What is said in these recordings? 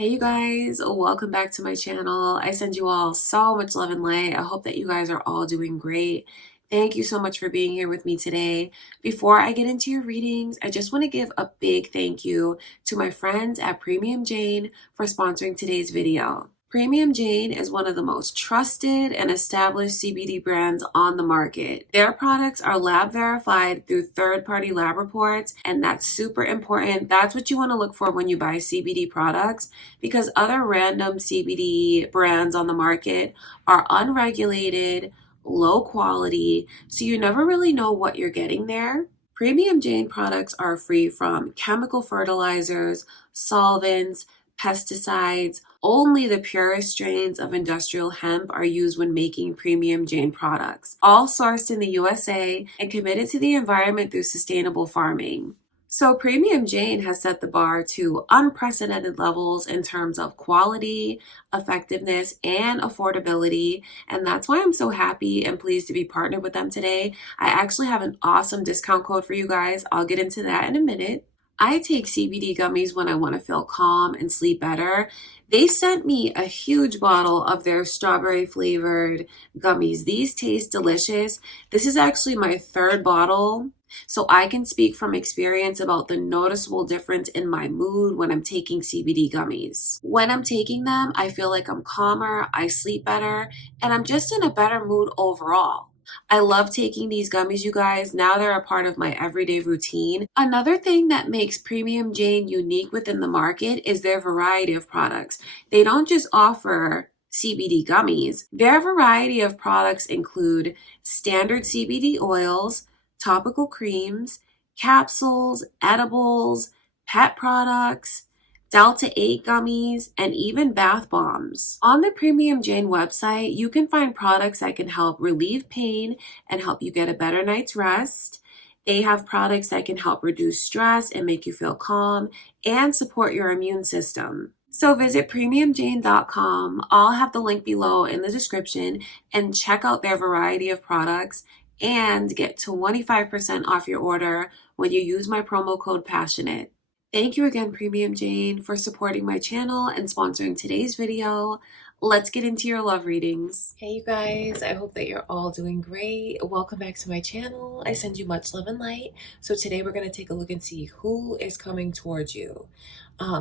Hey you guys, welcome back to my channel. I send you all so much love and light. I hope that you guys are all doing great. Thank you so much for being here with me today. Before I get into your readings, I just want to give a big thank you to my friends at Premium Jane for sponsoring today's video. Premium Jane is one of the most trusted and established CBD brands on the market. Their products are lab verified through third-party lab reports, and that's super important. That's what you want to look for when you buy CBD products, because other random CBD brands on the market are unregulated, low quality, so you never really know what you're getting there. Premium Jane products are free from chemical fertilizers, solvents, pesticides. Only the purest strains of industrial hemp are used when making Premium Jane products, all sourced in the USA and committed to the environment through sustainable farming. So Premium Jane has set the bar to unprecedented levels in terms of quality, effectiveness, and affordability. And that's why I'm so happy and pleased to be partnered with them today. I actually have an awesome discount code for you guys. I'll get into that in a minute. I take CBD gummies when I want to feel calm and sleep better. They sent me a huge bottle of their strawberry flavored gummies. These taste delicious. This is actually my third bottle, so I can speak from experience about the noticeable difference in my mood when I'm taking CBD gummies. When I'm taking them, I feel like I'm calmer, I sleep better, and I'm just in a better mood overall. I love taking these gummies, you guys. Now they're a part of my everyday routine. Another thing that makes Premium Jane unique within the market is their variety of products. They don't just offer CBD gummies. Their variety of products include standard CBD oils, topical creams, capsules, edibles, pet products, Delta 8 gummies, and even bath bombs. On the Premium Jane website, you can find products that can help relieve pain and help you get a better night's rest. They have products that can help reduce stress and make you feel calm and support your immune system. So visit premiumjane.com. I'll have the link below in the description and check out their variety of products and get 25% off your order when you use my promo code PASSIONATE. Thank you again, Premium Jane, for supporting my channel and sponsoring today's video. Let's get into your love readings. Hey, you guys. I hope that you're all doing great. Welcome back to my channel. I send you much love and light. So today we're going to take a look and see who is coming towards you.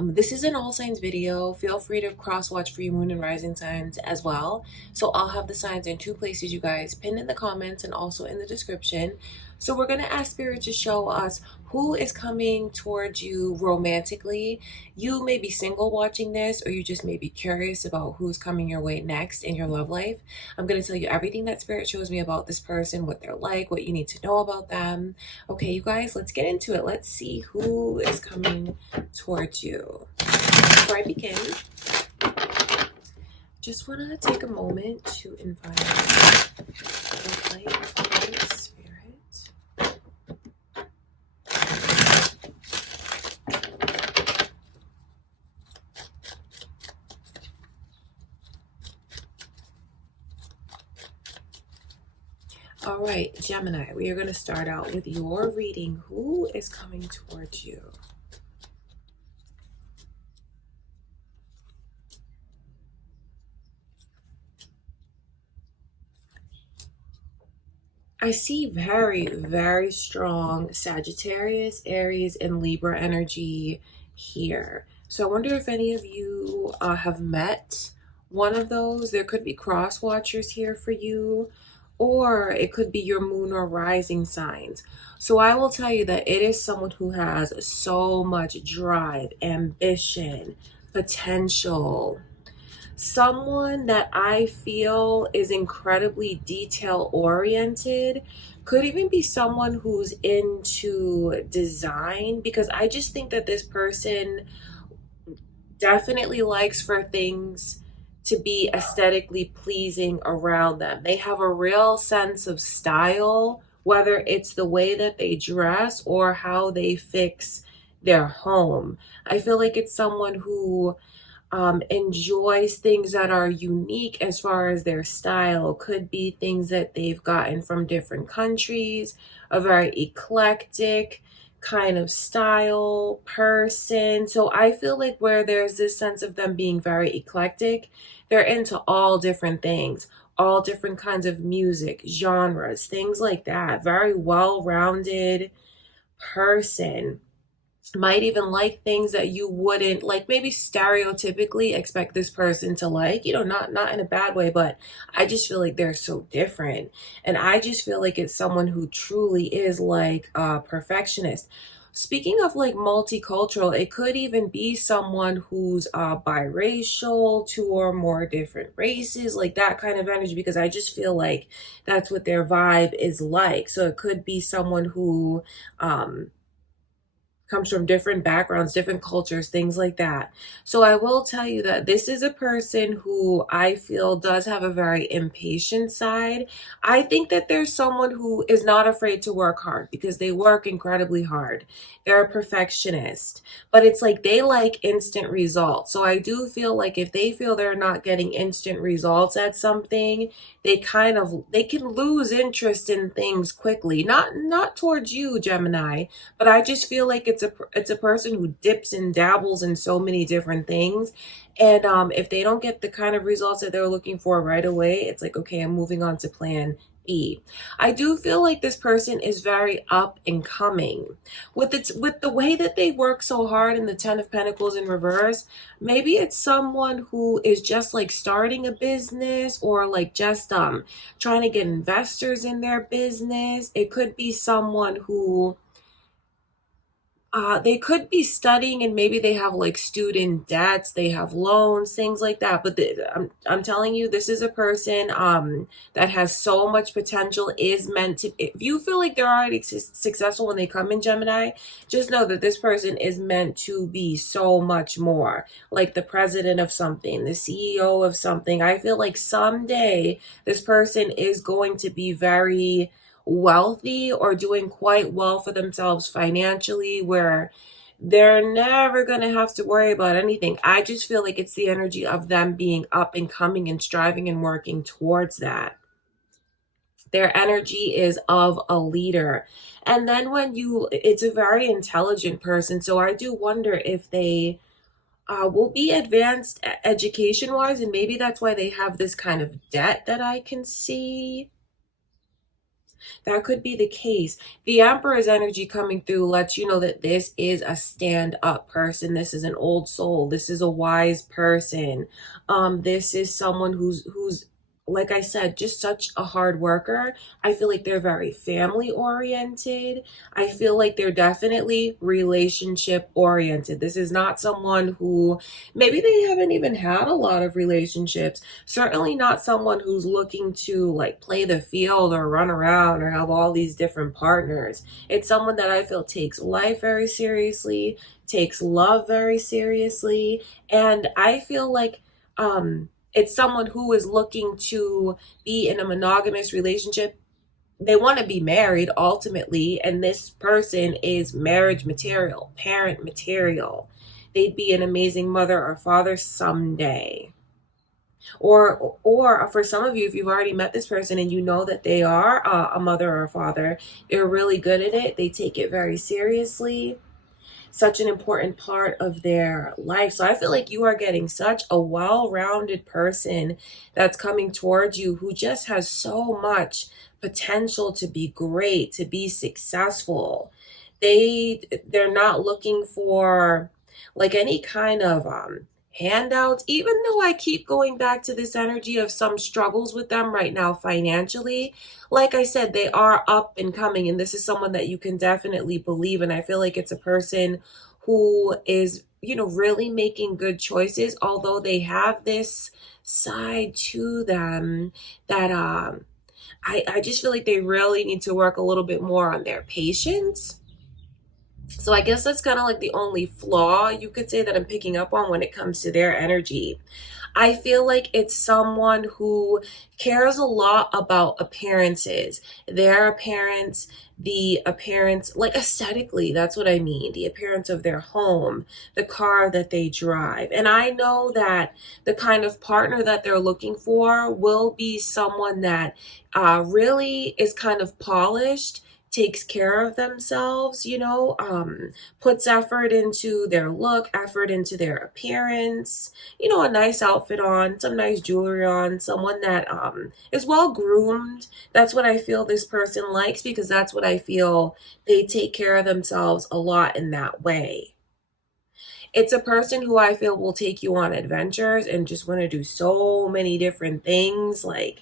This is an all signs video. Feel free to cross watch for your moon and rising signs as well. So I'll have the signs in two places, you guys, pinned in the comments and also in the description. So we're going to ask Spirit to show us who is coming towards you romantically. You may be single watching this, or you just may be curious about who's coming your way next in your love life. I'm going to tell you everything that Spirit shows me about this person, what they're like, what you need to know about them. Okay, you guys, let's get into it. Let's see who is coming towards you. Before I begin, just want to take a moment to invite the light of Spirit. All right, Gemini, we are going to start out with your reading. Who is coming towards you? I see very, very strong Sagittarius, Aries, and Libra energy here. So I wonder if any of you have met one of those. There could be cross watchers here for you, or it could be your moon or rising signs. So I will tell you that it is someone who has so much drive, ambition, potential. Someone that I feel is incredibly detail oriented. Could even be someone who's into design, because I just think that this person definitely likes for things to be aesthetically pleasing around them. They have a real sense of style, whether it's the way that they dress or how they fix their home. I feel like it's someone who enjoys things that are unique as far as their style. Could be things that they've gotten from different countries, a very eclectic kind of style person. So I feel like where there's this sense of them being very eclectic, they're into all different things, all different kinds of music, genres, things like that. Very well-rounded person. Might even like things that you wouldn't like, maybe stereotypically expect this person to like, not in a bad way, but I just feel like they're so different. And I just feel like it's someone who truly is like a perfectionist. Speaking of like multicultural, it could even be someone who's biracial, two or more different races, like that kind of energy, because I just feel like that's what their vibe is like. So it could be someone who comes from different backgrounds, different cultures, things like that. So I will tell you that this is a person who I feel does have a very impatient side. I think that there's someone who is not afraid to work hard because they work incredibly hard. They're a perfectionist, but it's like they like instant results. So I do feel like if they feel they're not getting instant results at something, they can lose interest in things quickly. Not towards you, Gemini, but I just feel like it's a person who dips and dabbles in so many different things. And if they don't get the kind of results that they're looking for right away, it's like, okay, I'm moving on to plan B. I do feel like this person is very up and coming. With the way that they work so hard in the Ten of Pentacles in reverse, maybe it's someone who is just like starting a business, or like just trying to get investors in their business. It could be someone who they could be studying, and maybe they have like student debts, they have loans, things like that. But I'm telling you, this is a person that has so much potential, is meant to. If you feel like they're already successful when they come in, Gemini, just know that this person is meant to be so much more, like the president of something, the CEO of something. I feel like someday this person is going to be very wealthy or doing quite well for themselves financially, where they're never going to have to worry about anything. I just feel like it's the energy of them being up and coming and striving and working towards that. Their energy is of a leader. And then it's a very intelligent person. So I do wonder if they will be advanced education wise, and maybe that's why they have this kind of debt that I can see. That could be the case. The Emperor's energy coming through lets you know that this is a stand-up person. This is an old soul. This is a wise person. This is someone who's like I said, just such a hard worker. I feel like they're very family oriented. I feel like they're definitely relationship oriented. This is not someone who, maybe they haven't even had a lot of relationships. Certainly not someone who's looking to like play the field or run around or have all these different partners. It's someone that I feel takes life very seriously, takes love very seriously, and I feel like it's someone who is looking to be in a monogamous relationship. They want to be married ultimately, and this person is marriage material, parent material. They'd be an amazing mother or father someday. Or for some of you, if you've already met this person and you know that they are a mother or a father, they're really good at it. They take it very seriously, such an important part of their life. So I feel like you are getting such a well-rounded person that's coming towards you, who just has so much potential to be great, to be successful. They're not looking for like any kind of handouts, even though I keep going back to this energy of some struggles with them right now financially. Like I said, they are up and coming, and this is someone that you can definitely believe in. I feel like it's a person who is, really making good choices, although they have this side to them that I just feel like they really need to work a little bit more on their patience. So I guess that's kind of like the only flaw you could say that I'm picking up on when it comes to their energy. I feel like it's someone who cares a lot about appearances, their appearance, the appearance, like aesthetically, that's what I mean, the appearance of their home, the car that they drive. And I know that the kind of partner that they're looking for will be someone that really is kind of polished, takes care of themselves, puts effort into their look, effort into their appearance, a nice outfit on, some nice jewelry on, someone that is well groomed. That's what I feel this person likes, because that's what I feel they take care of themselves a lot in that way. It's a person who I feel will take you on adventures and just want to do so many different things. Like,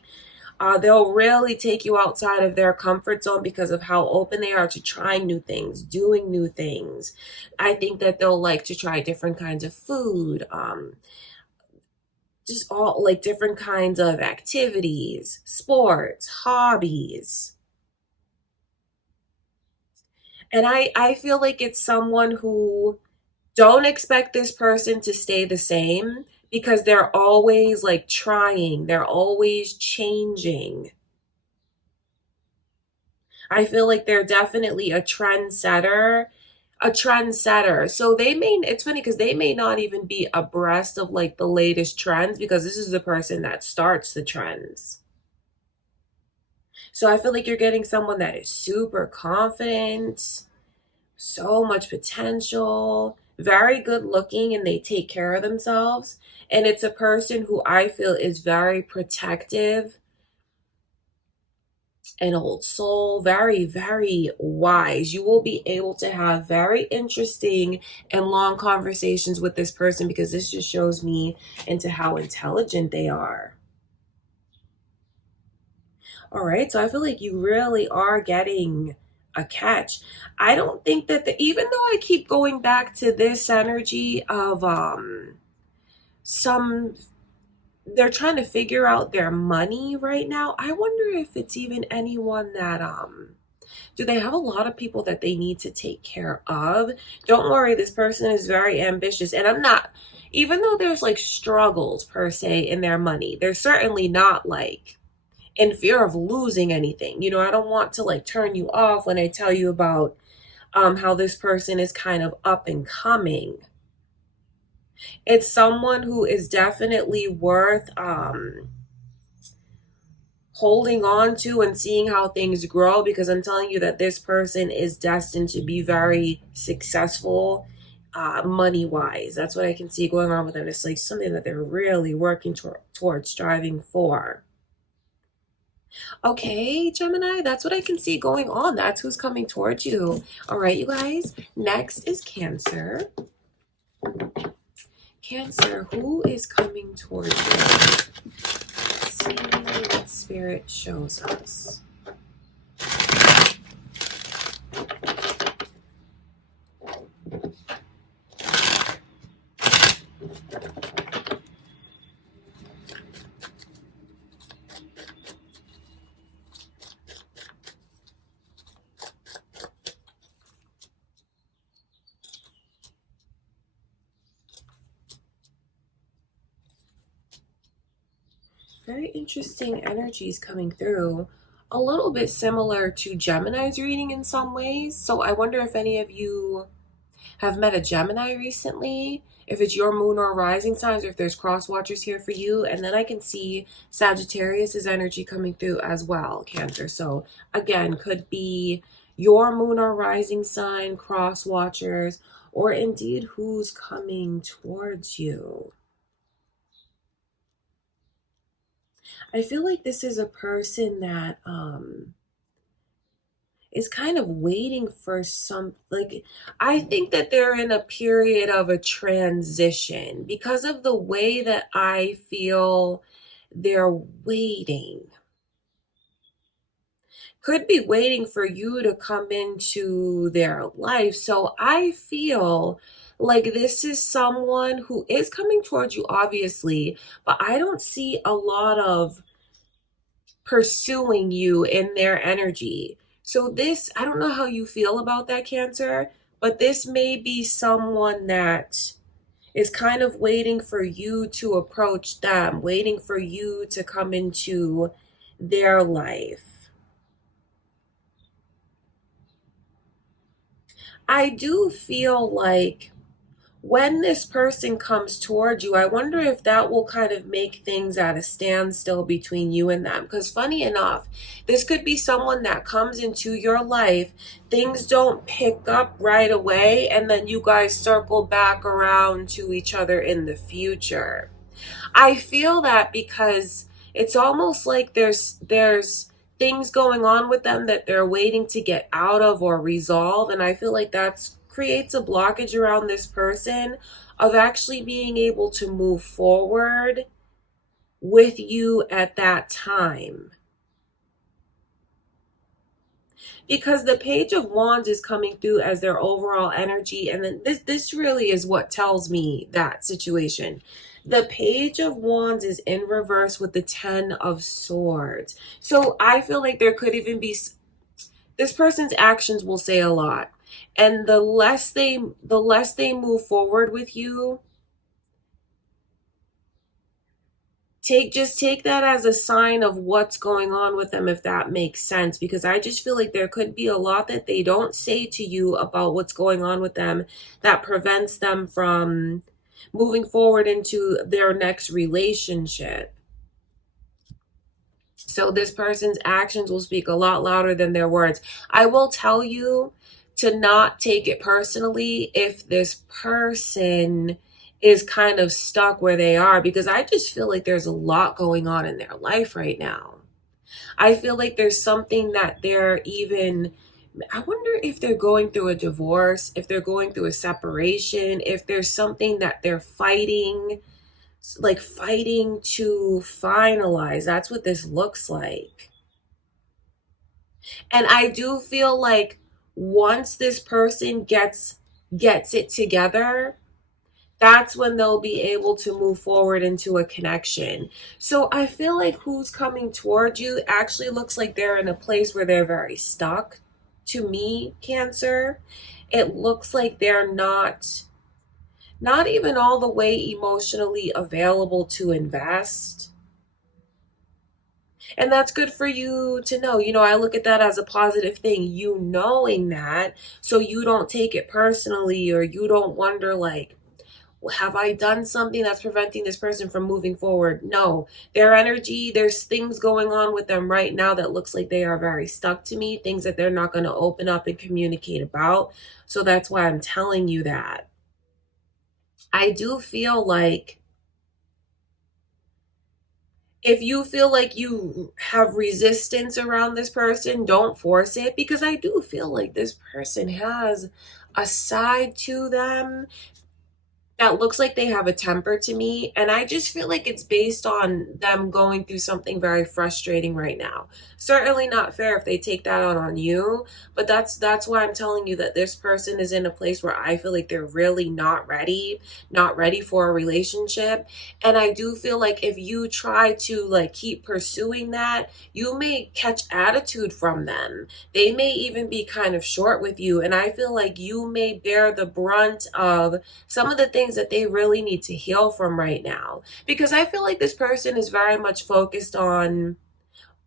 they'll really take you outside of their comfort zone because of how open they are to trying new things, doing new things. I think that they'll like to try different kinds of food, just all like different kinds of activities, sports, hobbies. And I feel like it's someone who, don't expect this person to stay the same, because they're always like trying, they're always changing. I feel like they're definitely a trendsetter. A trendsetter. So it's funny because they may not even be abreast of like the latest trends, because this is the person that starts the trends. So I feel like you're getting someone that is super confident, so much potential, very good looking, and they take care of themselves. And it's a person who I feel is very protective, an old soul, very, very wise. You will be able to have very interesting and long conversations with this person, because this just shows me into how intelligent they are. All right, so I feel like you really are getting a catch. I don't think that even though I keep going back to this energy of some they're trying to figure out their money right now. I wonder if it's even anyone that do they have a lot of people that they need to take care of? Don't worry, this person is very ambitious. And I'm not, even though there's like struggles per se in their money, they're certainly not like in fear of losing anything. I don't want to like turn you off when I tell you about how this person is kind of up and coming. It's someone who is definitely worth holding on to and seeing how things grow, because I'm telling you that this person is destined to be very successful money wise. That's what I can see going on with them. It's like something that they're really working towards striving for. Okay, Gemini, that's what I can see going on. That's who's coming towards you. All right, you guys. Next is Cancer. Cancer, who is coming towards you? Let's see what Spirit shows us. Very interesting energies coming through. A little bit similar to Gemini's reading in some ways. So I wonder if any of you have met a Gemini recently, if it's your moon or rising signs, or if there's cross watchers here for you. And then I can see Sagittarius's energy coming through as well, Cancer. So again, could be your moon or rising sign, cross watchers, or indeed who's coming towards you. I feel like this is a person that is kind of waiting for some, like, I think that they're in a period of a transition because of the way that I feel they're waiting. Could be waiting for you to come into their life. So I feel like this is someone who is coming towards you, obviously, but I don't see a lot of pursuing you in their energy. So this, I don't know how you feel about that, Cancer, but this may be someone that is kind of waiting for you to approach them, waiting for you to come into their life. I do feel like when this person comes towards you, I wonder if that will kind of make things at a standstill between you and them. Because funny enough, this could be someone that comes into your life, things don't pick up right away, and then you guys circle back around to each other in the future. I feel that because it's almost like there's things going on with them that they're waiting to get out of or resolve, and I feel like that's creates a blockage around this person of actually being able to move forward with you at that time. Because the Page of Wands is coming through as their overall energy, and then this really is what tells me that situation. The Page of Wands is in reverse with the Ten of Swords. So I feel like there could even be, this person's actions will say a lot. And the less they move forward with you, just take that as a sign of what's going on with them, if that makes sense, because I just feel like there could be a lot that they don't say to you about what's going on with them that prevents them from moving forward into their next relationship. So this person's actions will speak a lot louder than their words. I will tell you to not take it personally if this person is kind of stuck where they are, because I just feel like there's a lot going on in their life right now. I feel like there's something that they're even, I wonder if they're going through a divorce, if they're going through a separation, if there's something that they're fighting, like fighting to finalize. That's what this looks like. And I do feel like once this person gets it together, that's when they'll be able to move forward into a connection. So I feel like who's coming towards you actually looks like they're in a place where they're very stuck. To me, Cancer, it looks like they're not even all the way emotionally available to invest. And that's good for you to know. You know, I look at that as a positive thing, you knowing that, so you don't take it personally, or you don't wonder like, have I done something that's preventing this person from moving forward? No, their energy, there's things going on with them right now that looks like they are very stuck to me, things that they're not going to open up and communicate about. So that's why I'm telling you that. I do feel like if you feel like you have resistance around this person, don't force it, because I do feel like this person has a side to them that looks like they have a temper to me, and I just feel like it's based on them going through something very frustrating right now. Certainly not fair if they take that out on you, but that's why I'm telling you that this person is in a place where I feel like they're really not ready for a relationship. And I do feel like if you try to like keep pursuing that, you may catch attitude from them. They may even be kind of short with you, and I feel like you may bear the brunt of some of the things that they really need to heal from right now. Because I feel like this person is very much focused on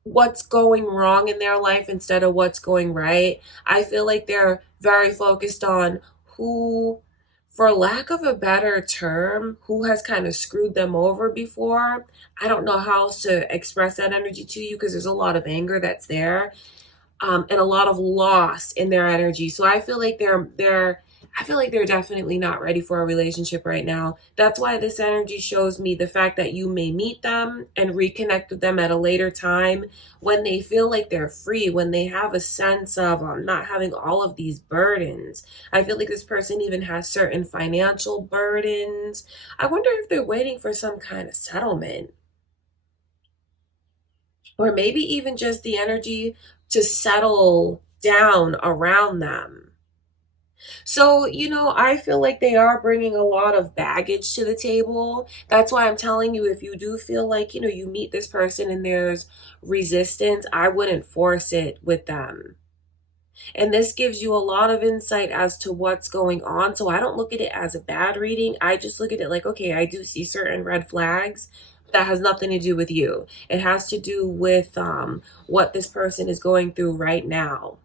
what's going wrong in their life instead of what's going right. I feel like they're very focused on who, for lack of a better term, who has kind of screwed them over before. I don't know how else to express that energy to you, because there's a lot of anger that's there, and a lot of loss in their energy. So I feel like they're definitely not ready for a relationship right now. That's why this energy shows me the fact that you may meet them and reconnect with them at a later time when they feel like they're free, when they have a sense of not having all of these burdens. I feel like this person even has certain financial burdens. I wonder if they're waiting for some kind of settlement, or maybe even just the energy to settle down around them. So, I feel like they are bringing a lot of baggage to the table. That's why I'm telling you, if you do feel like, you meet this person and there's resistance, I wouldn't force it with them. And this gives you a lot of insight as to what's going on. So I don't look at it as a bad reading. I just look at it like, okay, I do see certain red flags. That has nothing to do with you. It has to do with what this person is going through right now.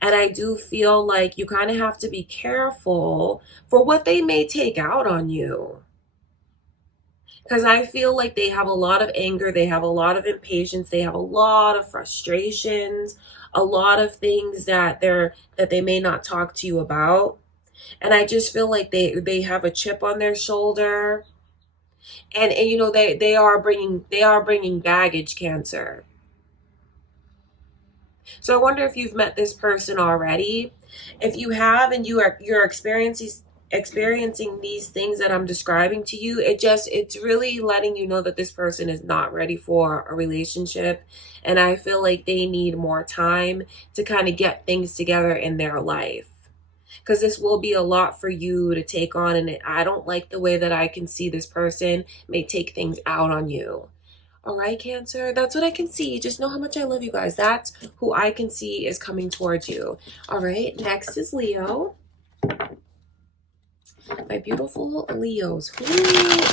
And I do feel like you kind of have to be careful for what they may take out on you. Because I feel like they have a lot of anger, they have a lot of impatience, they have a lot of frustrations, a lot of things that they may not talk to you about. And I just feel like they have a chip on their shoulder. And you know, they are bringing baggage, Cancer. So I wonder if you've met this person already. If you have, and you're experiencing these things that I'm describing to you, it's really letting you know that this person is not ready for a relationship. And I feel like they need more time to kind of get things together in their life. Because this will be a lot for you to take on, and I don't like the way that I can see this person may take things out on you. All right, Cancer, that's what I can see. Just know how much I love you guys. That's who I can see is coming towards you. All right, next is Leo. My beautiful Leos, who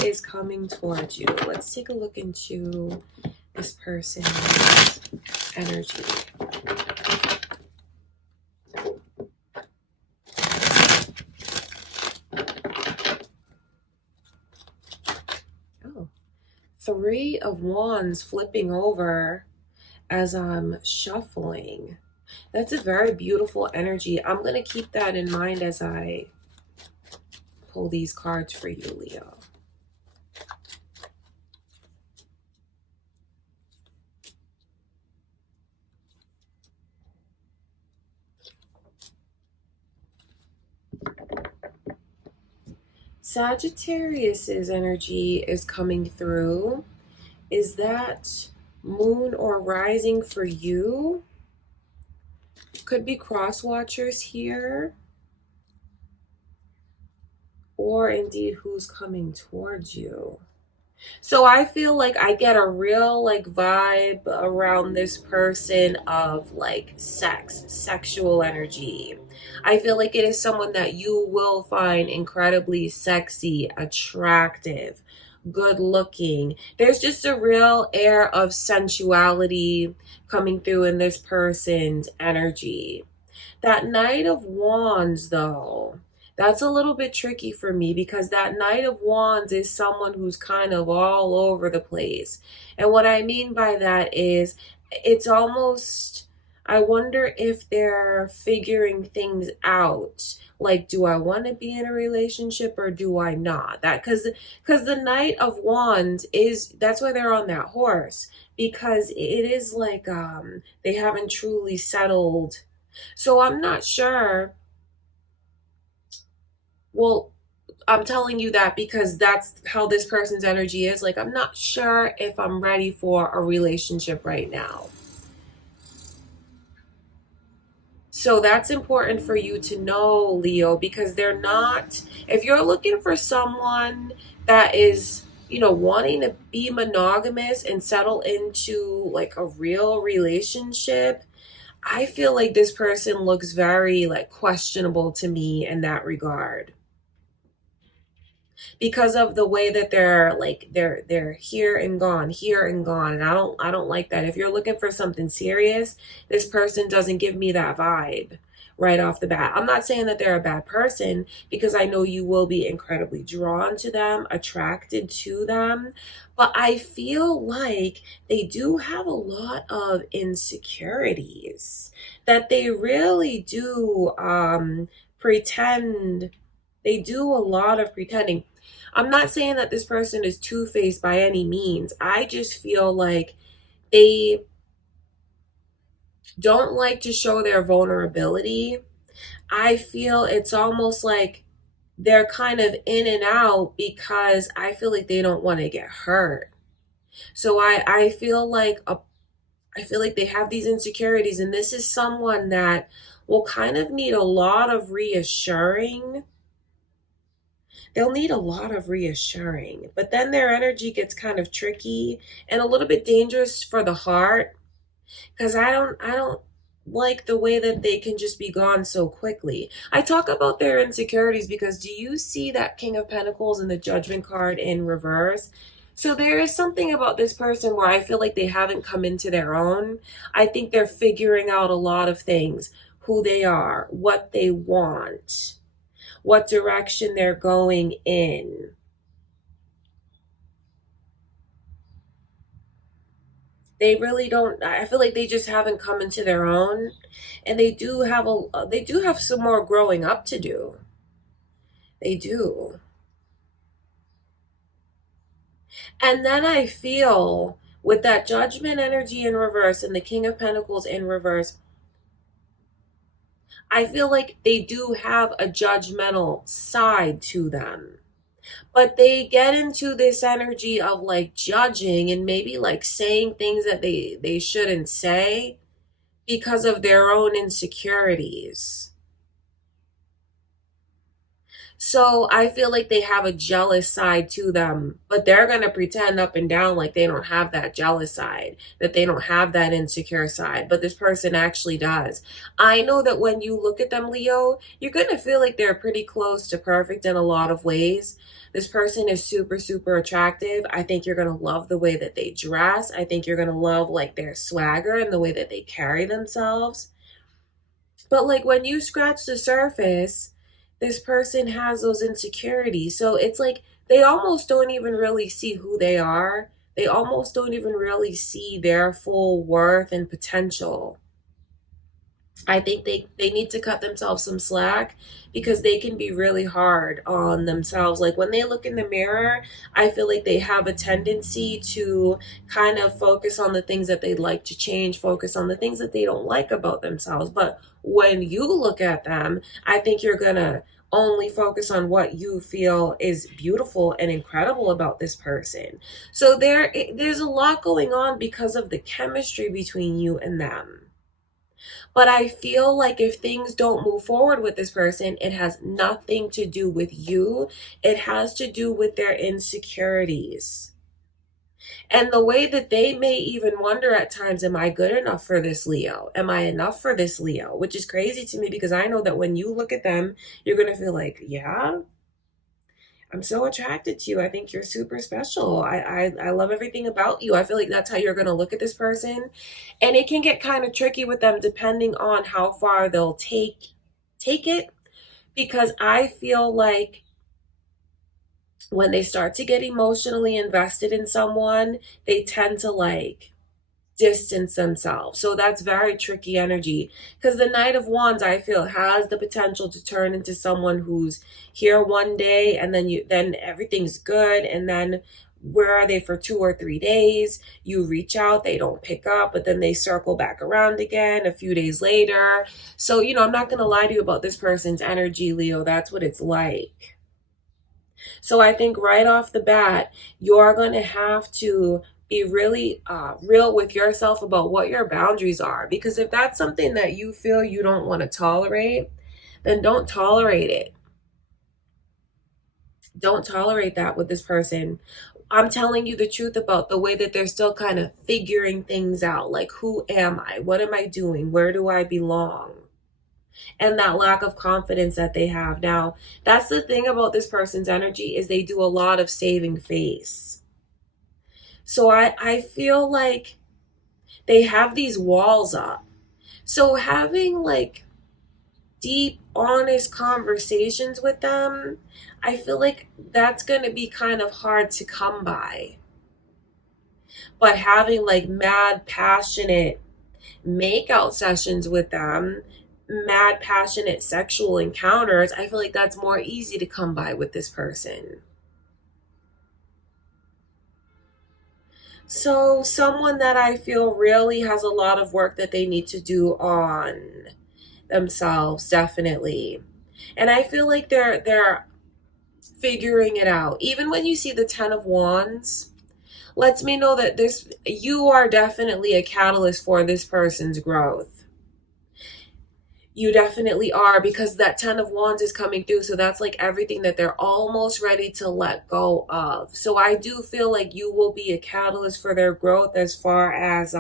is coming towards you? Let's take a look into this person's energy. Oh, Three of Wands flipping over as I'm shuffling. That's a very beautiful energy. I'm going to keep that in mind as I pull these cards for you, Leo. Sagittarius's energy is coming through. Is that moon or rising for you? Could be cross watchers here. Or indeed who's coming towards you. So I feel like I get a real like vibe around this person of like sexual energy. I feel like it is someone that you will find incredibly sexy, attractive, good looking. There's just a real air of sensuality coming through in this person's energy. That Knight of Wands, though, that's a little bit tricky for me because that Knight of Wands is someone who's kind of all over the place. And what I mean by that is it's almost, I wonder if they're figuring things out. Like, do I want to be in a relationship or do I not? That because the Knight of Wands that's why they're on that horse, because it is like they haven't truly settled. So I'm not sure. Well, I'm telling you that because that's how this person's energy is. Like, I'm not sure if I'm ready for a relationship right now. So that's important for you to know, Leo, because they're not, if you're looking for someone that is, you know, wanting to be monogamous and settle into like a real relationship, I feel like this person looks very like questionable to me in that regard, because of the way that they're here and gone, here and gone. And I don't like that. If you're looking for something serious, this person doesn't give me that vibe right off the bat. I'm not saying that they're a bad person, because I know you will be incredibly drawn to them, attracted to them, but I feel like they do have a lot of insecurities that they really do pretend. They do a lot of pretending. I'm not saying that this person is two-faced by any means. I just feel like they don't like to show their vulnerability. I feel it's almost like they're kind of in and out because I feel like they don't want to get hurt. So I feel like they have these insecurities, and this is someone that will kind of need a lot of reassuring. They'll need a lot of reassuring, but then their energy gets kind of tricky and a little bit dangerous for the heart, because I don't like the way that they can just be gone so quickly. I talk about their insecurities because do you see that King of Pentacles and the Judgment card in reverse? So there is something about this person where I feel like they haven't come into their own. I think they're figuring out a lot of things. who they are, what they want, what direction they're going in. They really don't, I feel like they just haven't come into their own, and they do have some more growing up to do. They do. And then I feel with that judgment energy in reverse and the King of Pentacles in reverse, I feel like they do have a judgmental side to them. But they get into this energy of like judging and maybe like saying things that they shouldn't say because of their own insecurities. So I feel like they have a jealous side to them, but they're going to pretend up and down like they don't have that jealous side, that they don't have that insecure side, but this person actually does. I know that when you look at them, Leo, you're going to feel like they're pretty close to perfect in a lot of ways. This person is super, super attractive. I think you're going to love the way that they dress. I think you're going to love like their swagger and the way that they carry themselves. But like when you scratch the surface, this person has those insecurities. So it's like they almost don't even really see who they are. They almost don't even really see their full worth and potential. I think they need to cut themselves some slack because they can be really hard on themselves. Like when they look in the mirror, I feel like they have a tendency to kind of focus on the things that they'd like to change, focus on the things that they don't like about themselves. But when you look at them, I think you're going to only focus on what you feel is beautiful and incredible about this person. So there's a lot going on because of the chemistry between you and them. But I feel like if things don't move forward with this person, it has nothing to do with you. It has to do with their insecurities. And the way that they may even wonder at times, am I good enough for this Leo? Am I enough for this Leo? Which is crazy to me because I know that when you look at them, you're going to feel like, yeah, I'm so attracted to you. I think you're super special. I love everything about you. I feel like that's how you're going to look at this person. And it can get kind of tricky with them depending on how far they'll take it, because I feel like when they start to get emotionally invested in someone, they tend to like distance themselves. So that's very tricky energy because the Knight of Wands, I feel, has the potential to turn into someone who's here one day and then everything's good, and then where are they for 2 or 3 days? You reach out, they don't pick up, but then they circle back around again a few days later. So, I'm not going to lie to you about this person's energy, Leo. That's what it's like. So I think right off the bat, you're going to have to be really real with yourself about what your boundaries are. Because if that's something that you feel you don't want to tolerate, then don't tolerate it. Don't tolerate that with this person. I'm telling you the truth about the way that they're still kind of figuring things out. Like, who am I? What am I doing? Where do I belong? And that lack of confidence that they have. Now, that's the thing about this person's energy, is they do a lot of saving face. So I feel like they have these walls up. So having like deep, honest conversations with them, I feel like that's going to be kind of hard to come by. But having like mad, passionate makeout sessions with them, mad, passionate sexual encounters, I feel like that's more easy to come by with this person. So someone that I feel really has a lot of work that they need to do on themselves, definitely. And I feel like they're figuring it out. Even when you see the 10 of Wands, lets me know that you are definitely a catalyst for this person's growth. You definitely are, because that 10 of Wands is coming through. So that's like everything that they're almost ready to let go of. So I do feel like you will be a catalyst for their growth as far as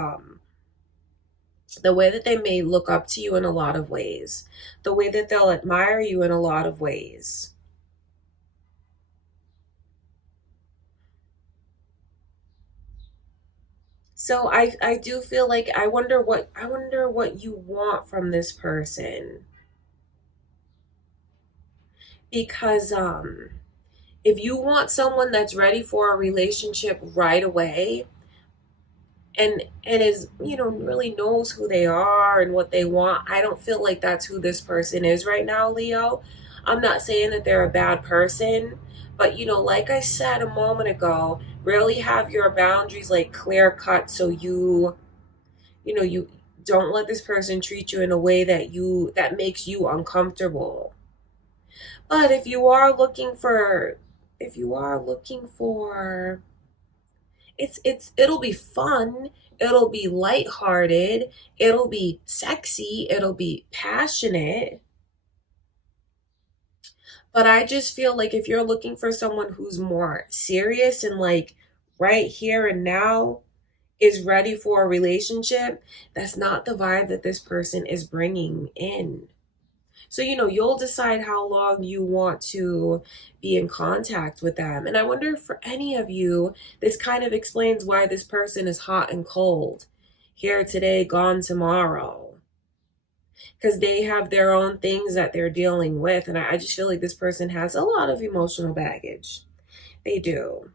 the way that they may look up to you in a lot of ways, the way that they'll admire you in a lot of ways. So I do feel like I wonder what you want from this person. Because if you want someone that's ready for a relationship right away, and is, really knows who they are and what they want, I don't feel like that's who this person is right now, Leo. I'm not saying that they're a bad person, but like I said a moment ago, really have your boundaries like clear cut, so you don't let this person treat you in a way that makes you uncomfortable. But if you are looking for it'll be fun, it'll be lighthearted, it'll be sexy, it'll be passionate. But I just feel like if you're looking for someone who's more serious and like right here and now is ready for a relationship, that's not the vibe that this person is bringing in. So, you'll decide how long you want to be in contact with them. And I wonder if for any of you, this kind of explains why this person is hot and cold. Here today, gone tomorrow. Because they have their own things that they're dealing with. And I just feel like this person has a lot of emotional baggage. They do.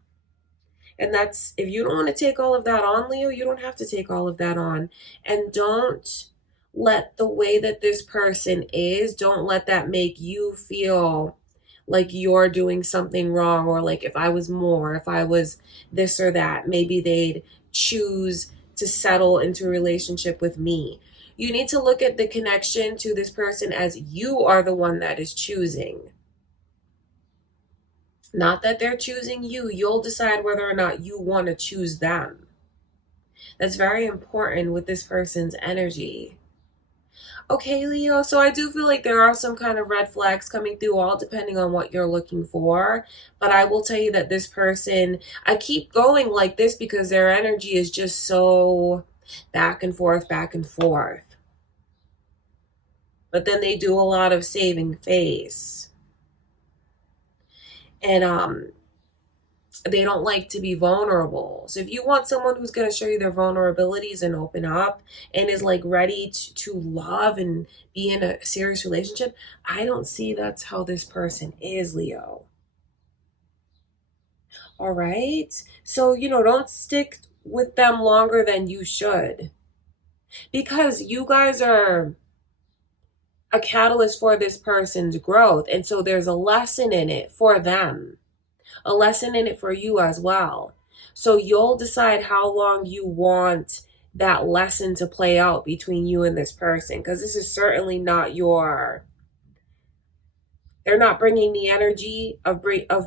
And that's, if you don't want to take all of that on, Leo, you don't have to take all of that on. And don't let the way that this person is, don't let that make you feel like you're doing something wrong, or like if I was this or that, maybe they'd choose to settle into a relationship with me. You need to look at the connection to this person as you are the one that is choosing. Not that they're choosing you. You'll decide whether or not you want to choose them. That's very important with this person's energy. Okay, Leo, so I do feel like there are some kind of red flags coming through, all depending on what you're looking for. But I will tell you that this person, I keep going like this because their energy is just so back and forth, back and forth. But then they do a lot of saving face. And they don't like to be vulnerable. So if you want someone who's going to show you their vulnerabilities and open up and is like ready to love and be in a serious relationship, I don't see that's how this person is, Leo. All right. So, don't stick with them longer than you should, because you guys are a catalyst for this person's growth. And so there's a lesson in it for them, a lesson in it for you as well. So you'll decide how long you want that lesson to play out between you and this person, because this is certainly not they're not bringing the energy of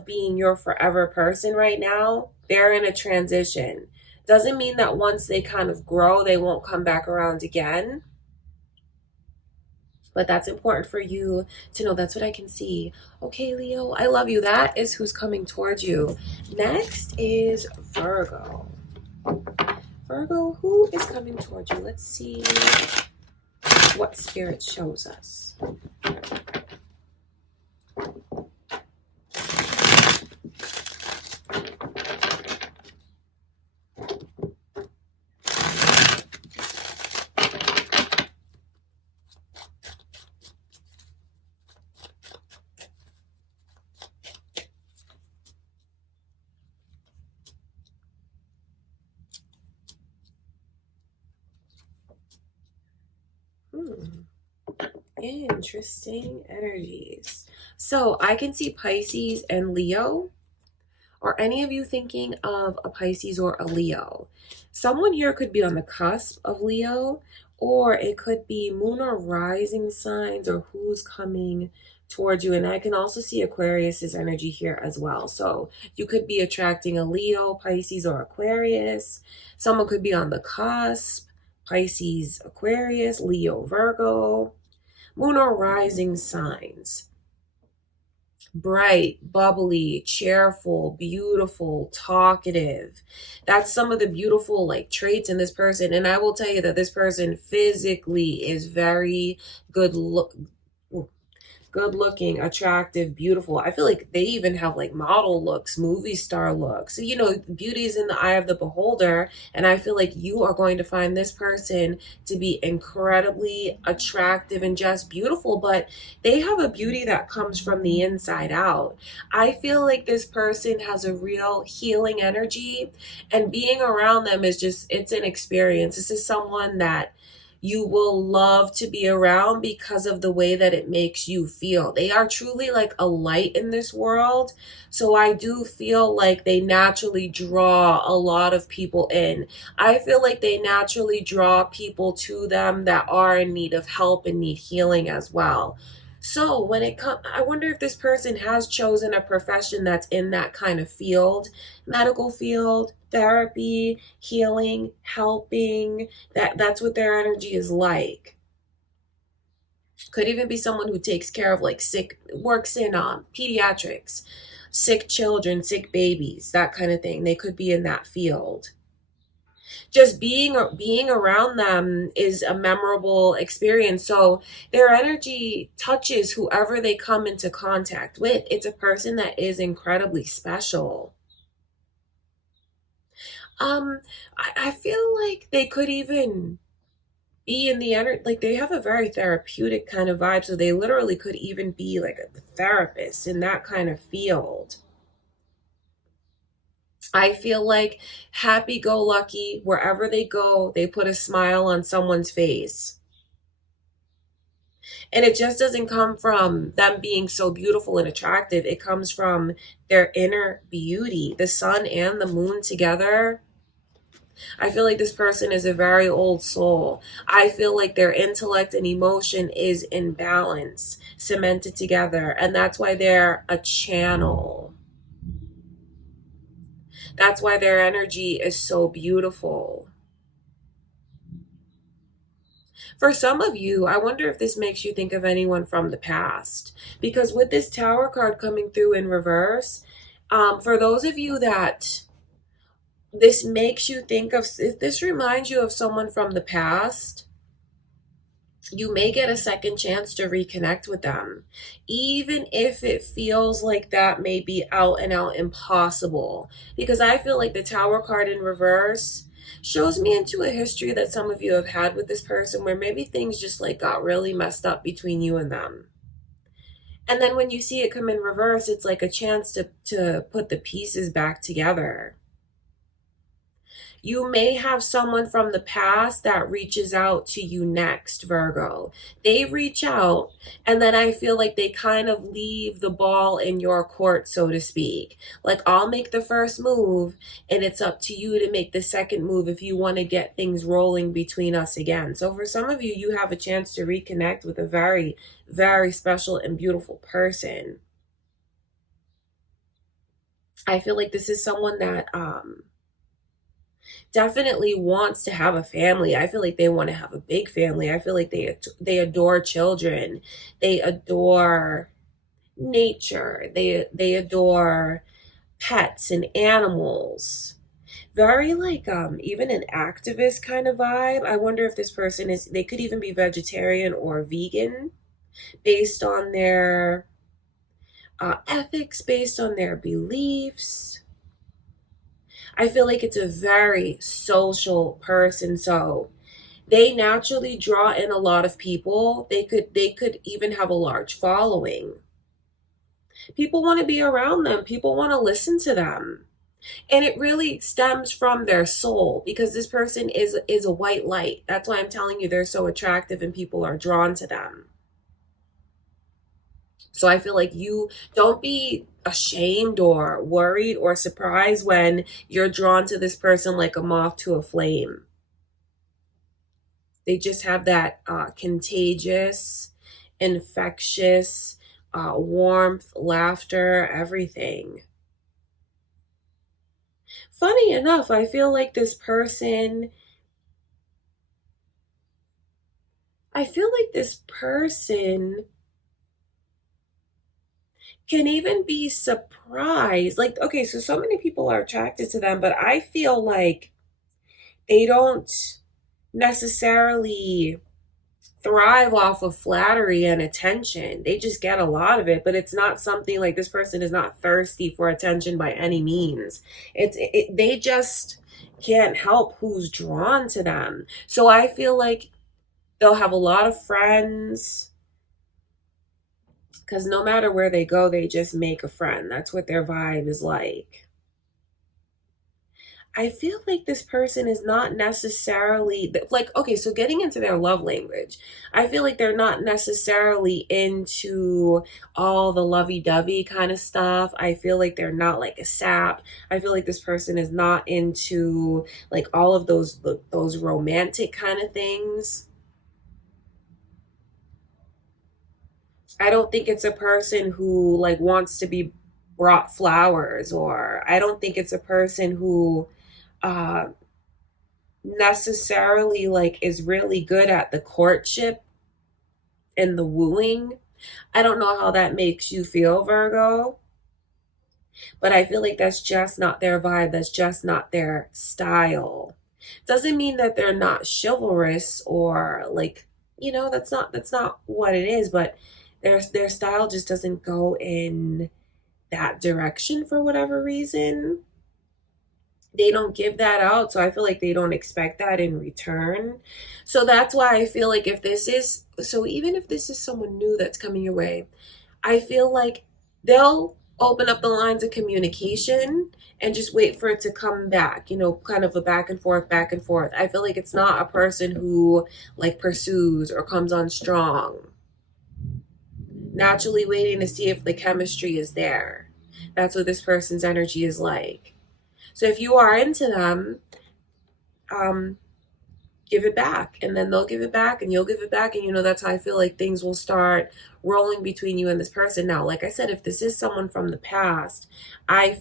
being your forever person right now. They're in a transition. Doesn't mean that once they kind of grow, they won't come back around again. But that's important for you to know. That's what I can see. Okay, Leo, I love you. That is who's coming towards you. Next is Virgo. Virgo, who is coming towards you? Let's see what Spirit shows us. Interesting energies. So I can see Pisces and Leo. Are any of you thinking of a Pisces or a Leo? Someone here could be on the cusp of Leo, or it could be moon or rising signs, or who's coming towards you. And I can also see Aquarius's energy here as well. So you could be attracting a Leo, Pisces, or Aquarius. Someone could be on the cusp, Pisces, Aquarius, Leo, Virgo. Moon or rising signs. Bright, bubbly, cheerful, beautiful, talkative. That's some of the beautiful like traits in this person. And I will tell you that this person physically is very good good looking, attractive, beautiful. I feel like they even have like model looks, movie star looks. So, you know, beauty is in the eye of the beholder. And I feel like you are going to find this person to be incredibly attractive and just beautiful, but they have a beauty that comes from the inside out. I feel like this person has a real healing energy, and being around them is just, it's an experience. This is someone that you will love to be around because of the way that it makes you feel. They are truly like a light in this world. So I do feel like they naturally draw a lot of people in. I feel like they naturally draw people to them that are in need of help and need healing as well. So when it comes, I wonder if this person has chosen a profession that's in that kind of field, medical field, therapy, healing, helping. That's what their energy is like. Could even be someone who takes care of like sick, works in pediatrics, sick children, sick babies, that kind of thing. They could be in that field. Just being around them is a memorable experience. So their energy touches whoever they come into contact with. It's a person that is incredibly special. Um, I feel like they could even be in the energy, like they have a very therapeutic kind of vibe. So they literally could even be like a therapist in that kind of field. I feel like happy go lucky, wherever they go, they put a smile on someone's face. And it just doesn't come from them being so beautiful and attractive. It comes from their inner beauty. The sun and the moon together. I feel like this person is a very old soul. I feel like their intellect and emotion is in balance, cemented together. And that's why they're a channel. That's why their energy is so beautiful. For some of you, I wonder if this makes you think of anyone from the past. Because with this Tower card coming through in reverse, for those of you that this makes you think of, if this reminds you of someone from the past, you may get a second chance to reconnect with them, even if it feels like that may be out and out impossible. Because I feel like the Tower card in reverse shows me into a history that some of you have had with this person where maybe things just like got really messed up between you and them. And then when you see it come in reverse, it's like a chance to put the pieces back together. You may have someone from the past that reaches out to you next, Virgo. They reach out, and then I feel like they kind of leave the ball in your court, so to speak. Like, I'll make the first move, and it's up to you to make the second move if you want to get things rolling between us again. So for some of you, you have a chance to reconnect with a very, very special and beautiful person. I feel like this is someone that definitely wants to have a family. I feel like they want to have a big family. I feel like they adore children. They adore nature. They adore pets and animals. Very like even an activist kind of vibe. I wonder if this person is, they could even be vegetarian or vegan based on their ethics, based on their beliefs. I feel like it's a very social person, so they naturally draw in a lot of people. They could even have a large following. People want to be around them. People want to listen to them. And it really stems from their soul, because this person is a white light. That's why I'm telling you they're so attractive and people are drawn to them. So I feel like you don't be ashamed or worried or surprised when you're drawn to this person like a moth to a flame. They just have that contagious, infectious warmth, laughter, everything. Funny enough, I feel like this person, I feel like this person can even be surprised. Like, okay, so many people are attracted to them, but I feel like they don't necessarily thrive off of flattery and attention. They just get a lot of it, but it's not something like this person is not thirsty for attention by any means. They just can't help who's drawn to them. So I feel like they'll have a lot of friends because no matter where they go, they just make a friend. That's what their vibe is like. I feel like this person is not necessarily like, okay, so getting into their love language, I feel like they're not necessarily into all the lovey-dovey kind of stuff. I feel like they're not like a sap. I feel like this person is not into like all of those romantic kind of things. I don't think it's a person who like wants to be brought flowers, or I don't think it's a person who uh necessarily like is really good at the courtship and the wooing. I don't know how that makes you feel, Virgo, but I feel like that's just not their vibe. That's just not their style. Doesn't mean that they're not chivalrous or like, that's not what it is, but their style just doesn't go in that direction for whatever reason. They don't give that out, so I feel like they don't expect that in return. So that's why I feel like even if this is someone new that's coming your way, I feel like they'll open up the lines of communication and just wait for it to come back, kind of a back and forth, back and forth. I feel like it's not a person who like pursues or comes on strong, naturally waiting to see if the chemistry is there. That's what this person's energy is like. So if you are into them, um, give it back, and then they'll give it back, and you'll give it back, and that's how I feel like things will start rolling between you and this person. Now, like I said, if this is someone from the past, I do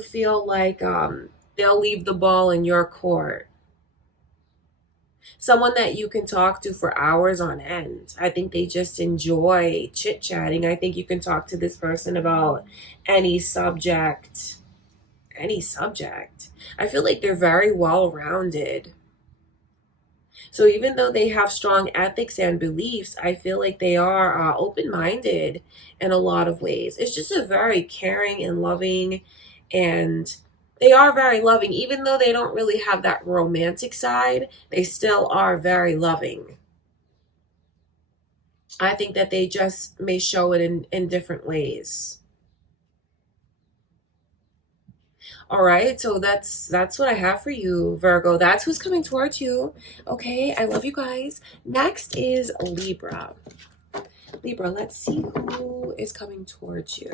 feel like they'll leave the ball in your court. Someone that you can talk to for hours on end. I think they just enjoy chit chatting. I think you can talk to this person about any subject. Any subject. I feel like they're very well rounded. So even though they have strong ethics and beliefs, I feel like they are open minded in a lot of ways. It's just a very caring and loving, and they are very loving. Even though they don't really have that romantic side, they still are very loving. I think that they just may show it in different ways. All right, so that's what I have for you, Virgo. That's who's coming towards you. Okay, I love you guys. Next is Libra. Libra, let's see who is coming towards you.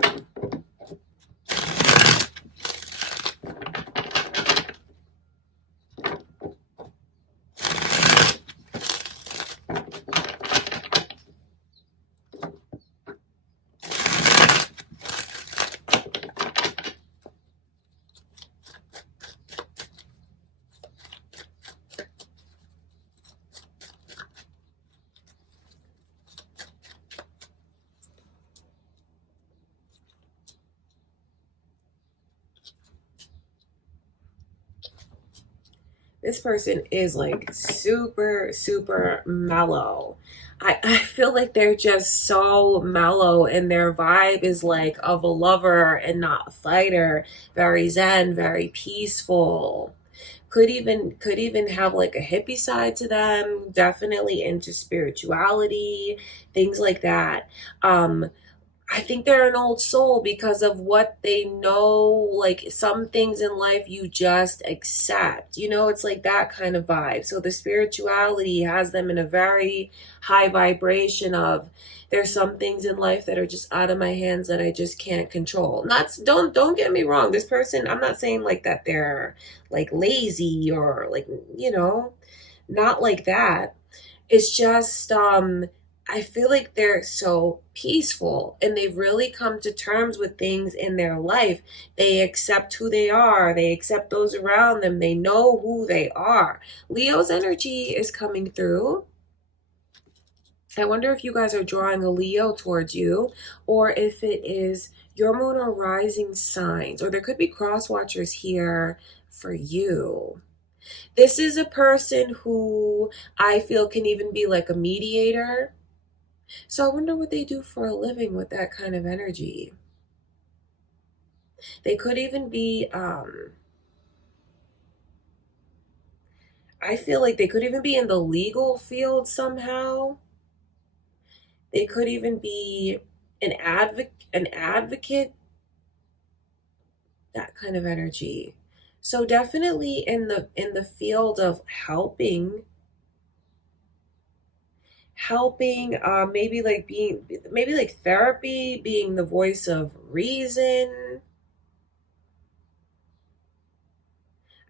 This person is like super, super mellow. I feel like they're just so mellow, and their vibe is like of a lover and not a fighter. Very zen, very peaceful. Could even have like a hippie side to them, definitely into spirituality, things like that. I think they're an old soul because of what they know. Like some things in life you just accept. It's like that kind of vibe. So the spirituality has them in a very high vibration of there's some things in life that are just out of my hands that I just can't control. Not don't get me wrong. This person, I'm not saying like that they're like lazy or like, not like that. It's just I feel like they're so peaceful, and they've really come to terms with things in their life. They accept who they are, they accept those around them, they know who they are. Leo's energy is coming through. I wonder if you guys are drawing a Leo towards you, or if it is your moon or rising signs, or there could be cross watchers here for you. This is a person who I feel can even be like a mediator. So I wonder what they do for a living with that kind of energy. They could even be, I feel like they could even be in the legal field somehow. They could even be an advocate, that kind of energy. So definitely in the field of helping, maybe like being, maybe like therapy, being the voice of reason.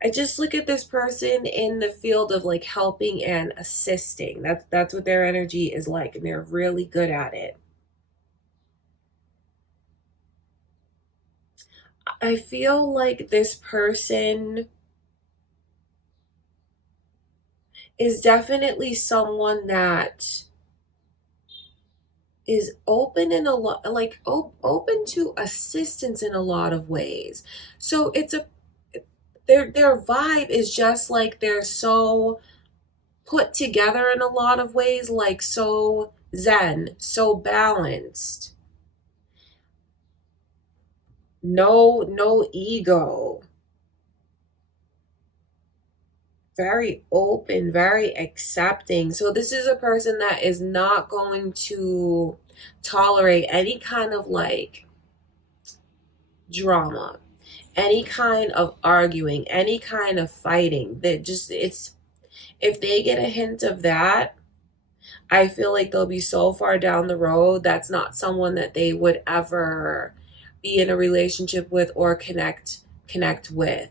I just look at this person in the field of like helping and assisting. That's what their energy is like, and they're really good at it. I feel like this person is definitely someone that is open in a lot, like open to assistance in a lot of ways. So it's a their vibe is just like they're so put together in a lot of ways, like so zen, so balanced. No ego. Very open, very accepting. So this is a person that is not going to tolerate any kind of like drama, any kind of arguing, any kind of fighting. That just, it's, if they get a hint of that, I feel like they'll be so far down the road. That's not someone that they would ever be in a relationship with or connect with.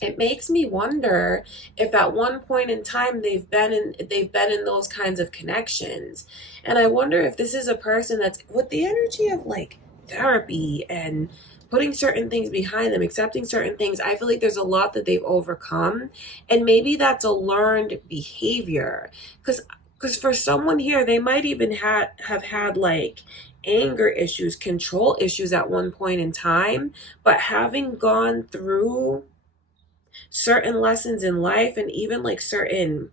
It makes me wonder if at one point in time they've been in those kinds of connections. And I wonder if this is a person that's with the energy of like therapy and putting certain things behind them, accepting certain things. I feel like there's a lot that they've overcome, and maybe that's a learned behavior. Because for someone here, they might even have had like anger issues, control issues at one point in time, but having gone through certain lessons in life and even like certain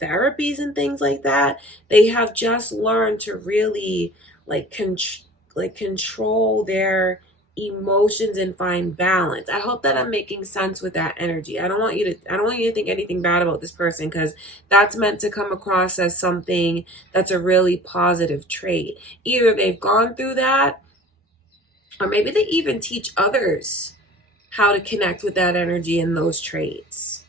therapies and things like that, they have just learned to really like control their emotions and find balance. I hope that I'm making sense with that energy. I don't want you to think anything bad about this person, because that's meant to come across as something that's a really positive trait. Either they've gone through that, or maybe they even teach others how to connect with that energy and those traits.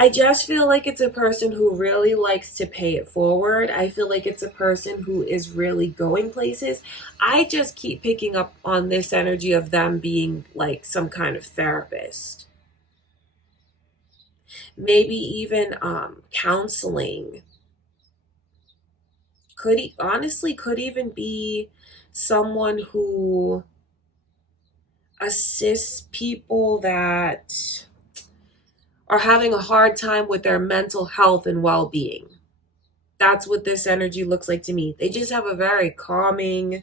I just feel like it's a person who really likes to pay it forward. I feel like it's a person who is really going places. I just keep picking up on this energy of them being like some kind of therapist. Maybe even counseling. Honestly could even be someone who assists people that are having a hard time with their mental health and well-being. That's what this energy looks like to me. They just have a very calming,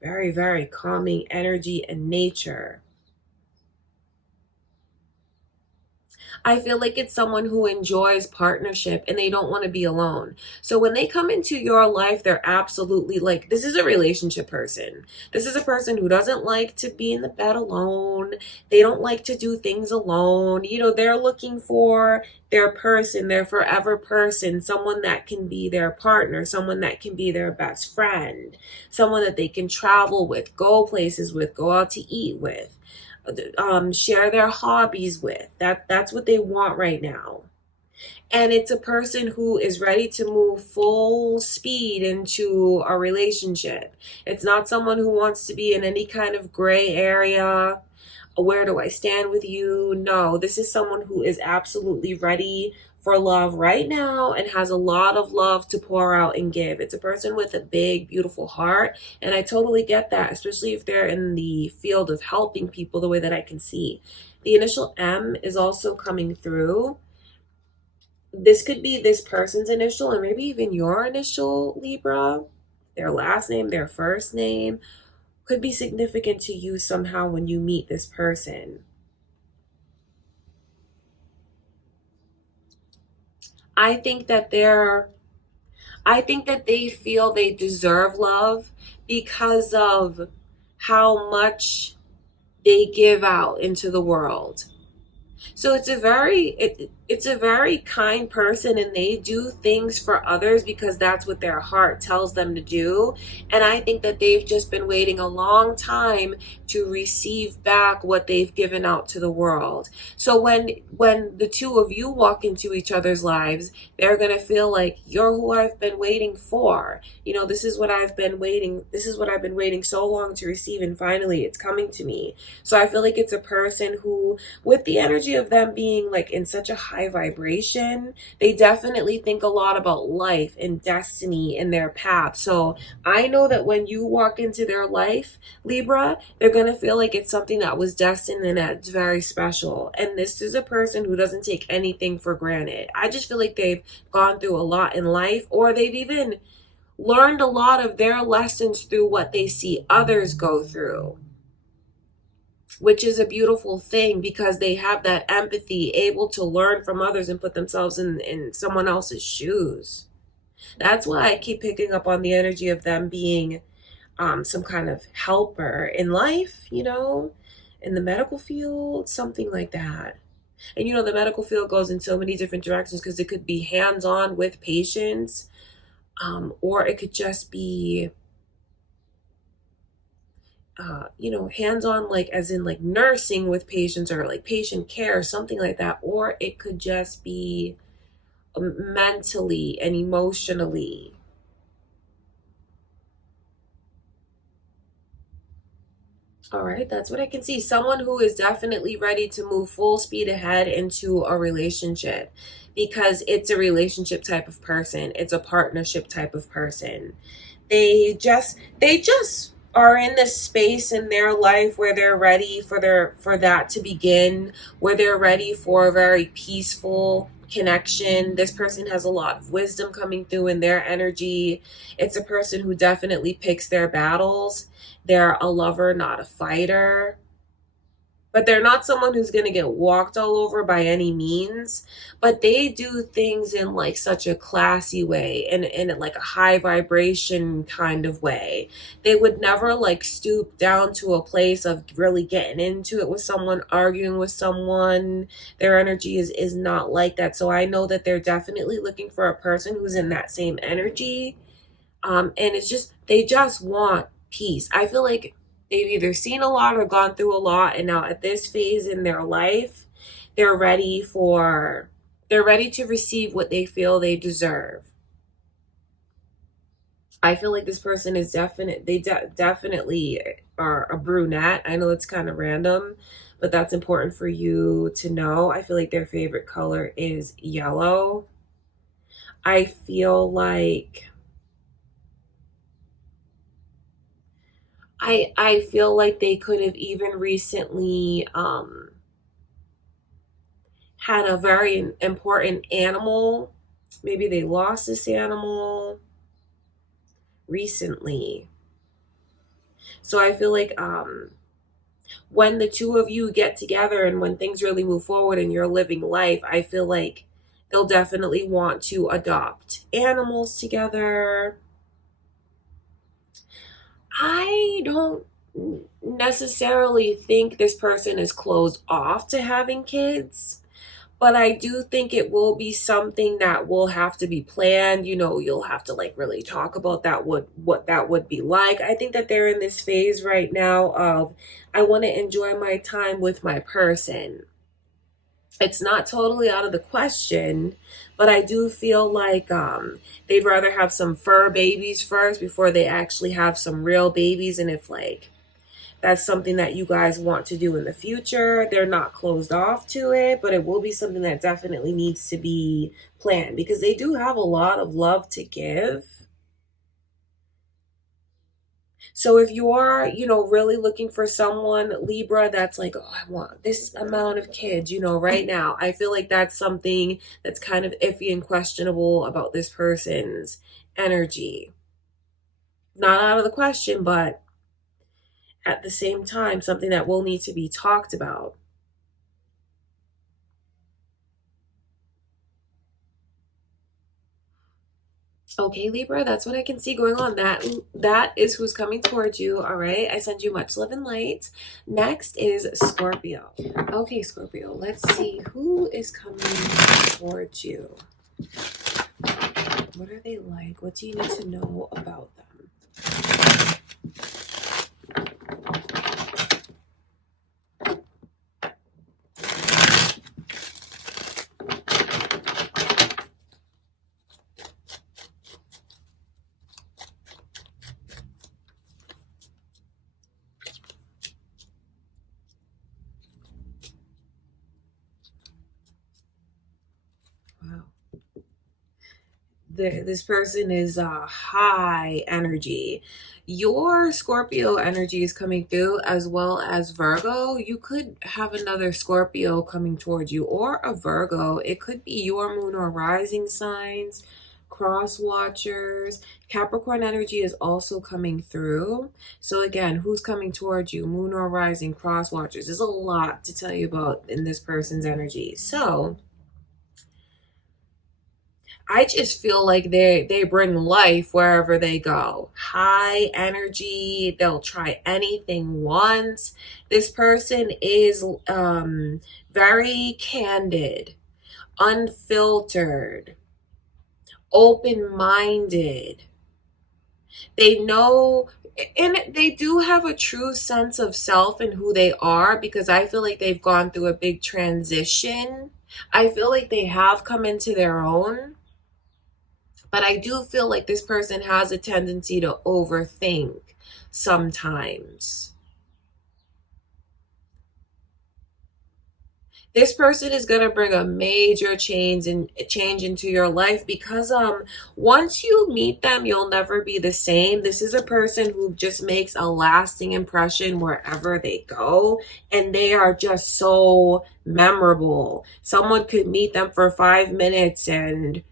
very calming energy and nature. I feel like it's someone who enjoys partnership and they don't want to be alone. So when they come into your life, they're absolutely like, this is a relationship person. This is a person who doesn't like to be in the bed alone. They don't like to do things alone. They're looking for their person, their forever person, someone that can be their partner, someone that can be their best friend, someone that they can travel with, go places with, go out to eat with, share their hobbies with. That's what they want right now. And it's a person who is ready to move full speed into a relationship. It's not someone who wants to be in any kind of gray area. Where do I stand with you? No, this is someone who is absolutely ready for love right now and has a lot of love to pour out and give. It's a person with a big, beautiful heart. And I totally get that, especially if they're in the field of helping people the way that I can see. The initial M is also coming through. This could be this person's initial, or maybe even your initial, Libra, their last name, their first name. could be significant to you somehow when you meet this person. I think that they feel they deserve love because of how much they give out into the world. So it's a very kind person, and they do things for others because that's what their heart tells them to do. And I think that they've just been waiting a long time to receive back what they've given out to the world. So when the two of you walk into each other's lives, they're going to feel like, you're who I've been waiting for. You know, this is what I've been waiting so long to receive, and finally it's coming to me. So I feel like it's a person who, with the energy of them being like in such a high vibration, they definitely think a lot about life and destiny and their path. So I know that when you walk into their life, Libra, they're going to feel like it's something that was destined and that's very special. And this is a person who doesn't take anything for granted. I just feel like they've gone through a lot in life, or they've even learned a lot of their lessons through what they see others go through, which is a beautiful thing because they have that empathy, able to learn from others and put themselves in someone else's shoes. That's why I keep picking up on the energy of them being some kind of helper in life, you know, in the medical field, something like that. And you know, the medical field goes in so many different directions because it could be hands-on with patients, or it could just be you know, hands-on, like as in like nursing with patients or like patient care, something like that. Or it could just be mentally and emotionally. All right, that's what I can see. Someone who is definitely ready to move full speed ahead into a relationship, because it's a relationship type of person. It's a partnership type of person. They just are in this space in their life where they're ready for that to begin, where they're ready for a very peaceful connection. This person has a lot of wisdom coming through in their energy. It's a person who definitely picks their battles. They're a lover, not a fighter. But they're not someone who's going to get walked all over by any means. But they do things in like such a classy way, and in like a high vibration kind of way. They would never like stoop down to a place of really getting into it with someone, arguing with someone. Their energy is not like that. So I know that they're definitely looking for a person who's in that same energy. And it's just, they just want peace. I feel like they've either seen a lot or gone through a lot, and now at this phase in their life, they're ready for, they're ready to receive what they feel they deserve. I feel like this person is definitely are a brunette. I know it's kind of random, but that's important for you to know. I feel like their favorite color is yellow. I feel like I feel like they could have even recently had a very important animal. Maybe they lost this animal recently. So I feel like when the two of you get together and when things really move forward in your living life, I feel like they'll definitely want to adopt animals together. I don't necessarily think this person is closed off to having kids, but I do think it will be something that will have to be planned. You know, you'll have to like really talk about that, what that would be like. I think that they're in this phase right now of, I want to enjoy my time with my person. It's not totally out of the question, but I do feel like they'd rather have some fur babies first before they actually have some real babies. And if like that's something that you guys want to do in the future, they're not closed off to it, but it will be something that definitely needs to be planned because they do have a lot of love to give. So if you are, you know, really looking for someone, Libra, that's like, oh, I want this amount of kids, you know, right now, I feel like that's something that's kind of iffy and questionable about this person's energy. Not out of the question, but at the same time, something that will need to be talked about. Okay, Libra, that's what I can see going on. That is who's coming towards you. All right, I send you much love and light. Next is Scorpio. Okay, Scorpio, let's see who is coming towards you. What are they like? What do you need to know about them? Wow. This person is high energy. Your Scorpio energy is coming through, as well as Virgo. You could have another Scorpio coming towards you, or a Virgo. It could be your moon or rising signs, cross watchers. Capricorn energy is also coming through. So again, who's coming towards you? Moon or rising, cross watchers. There's a lot to tell you about in this person's energy. So I just feel like they bring life wherever they go. High energy, they'll try anything once. This person is very candid, unfiltered, open-minded. They know, and they do have a true sense of self and who they are, because I feel like they've gone through a big transition. I feel like they have come into their own. But I do feel like this person has a tendency to overthink sometimes. This person is going to bring a major change into your life, because once you meet them, you'll never be the same. This is a person who just makes a lasting impression wherever they go, and they are just so memorable. Someone could meet them for 5 minutes and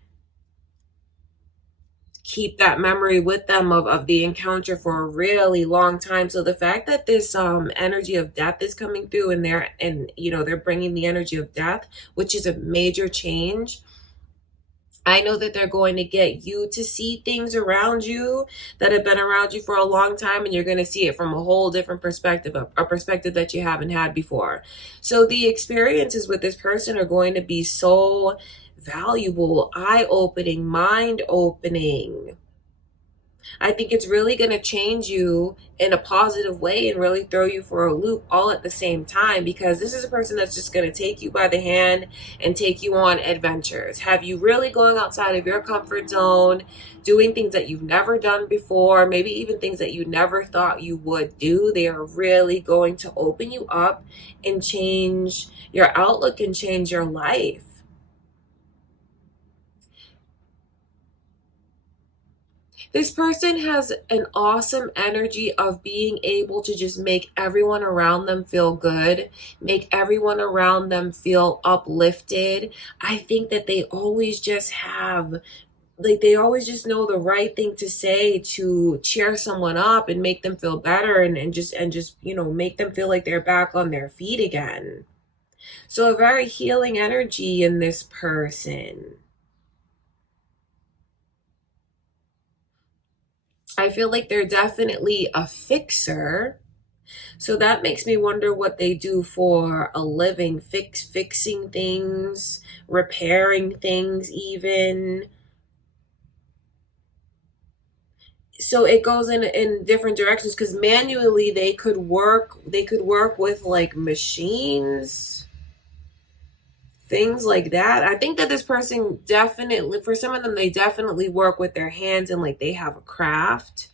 keep that memory with them of the encounter for a really long time. So the fact that this energy of death is coming through, and they're bringing the energy of death, which is a major change. I know that they're going to get you to see things around you that have been around you for a long time, and you're going to see it from a whole different perspective, a perspective that you haven't had before. So the experiences with this person are going to be so valuable, eye-opening, mind-opening. I think it's really going to change you in a positive way and really throw you for a loop all at the same time, because this is a person that's just going to take you by the hand and take you on adventures. Have you really going outside of your comfort zone, doing things that you've never done before, maybe even things that you never thought you would do. They are really going to open you up and change your outlook and change your life. This person has an awesome energy of being able to just make everyone around them feel good, make everyone around them feel uplifted. I think that they always just have, like, they always just know the right thing to say to cheer someone up and make them feel better, and just make them feel like they're back on their feet again. So a very healing energy in this person. I feel like they're definitely a fixer. So that makes me wonder what they do for a living, fixing things, repairing things even. So it goes in different directions, because manually they could work with like machines, things like that. I think that this person definitely, for some of them, they definitely work with their hands, and like they have a craft.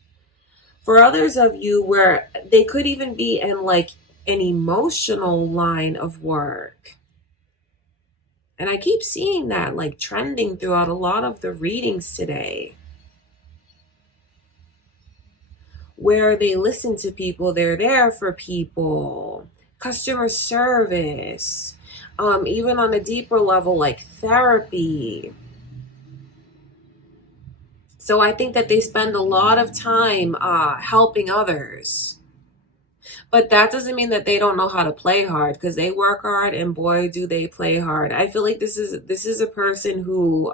For others of you, where they could even be in like an emotional line of work. And I keep seeing that like trending throughout a lot of the readings today, where they listen to people, they're there for people, customer service, even on a deeper level, like therapy. So I think that they spend a lot of time helping others. But that doesn't mean that they don't know how to play hard, because they work hard and boy do they play hard. I feel like this is a person who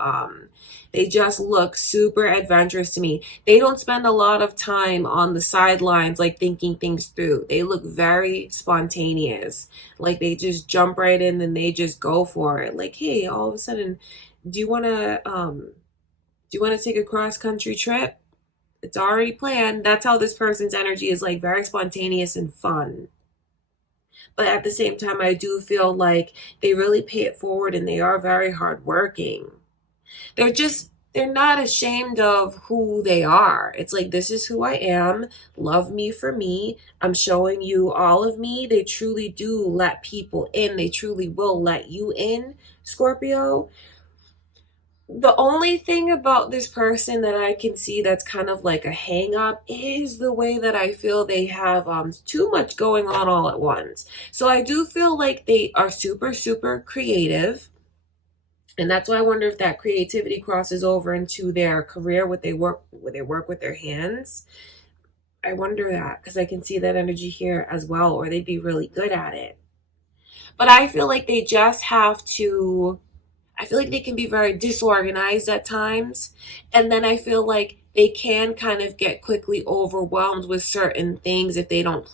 they just look super adventurous to me. They don't spend a lot of time on the sidelines like thinking things through. They look very spontaneous. Like they just jump right in and they just go for it. Like, hey, all of a sudden, do you want to take a cross country trip? It's already planned. That's how this person's energy is, like very spontaneous and fun. But at the same time, I do feel like they really pay it forward and they are very hardworking. They're not ashamed of who they are. It's like, this is who I am. Love me for me. I'm showing you all of me. They truly do let people in. They truly will let you in, Scorpio. The only thing about this person that I can see that's kind of like a hang up is the way that I feel they have too much going on all at once. So I do feel like they are super, super creative. And that's why I wonder if that creativity crosses over into their career, what they work with their hands. I wonder that because I can see that energy here as well, or they'd be really good at it. But I feel like they just have to I feel like they can be very disorganized at times. And then I feel like they can kind of get quickly overwhelmed with certain things if they don't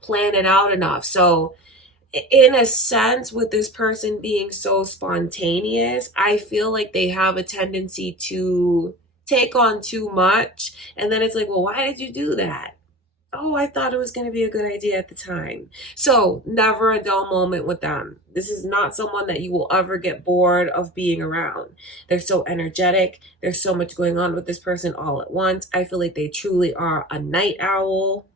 plan it out enough. So in a sense, with this person being so spontaneous, I feel like they have a tendency to take on too much. And then it's like, well, why did you do that? Oh, I thought it was going to be a good idea at the time. So, never a dull moment with them. This is not someone that you will ever get bored of being around. They're so energetic. There's so much going on with this person all at once. I feel like they truly are a night owl.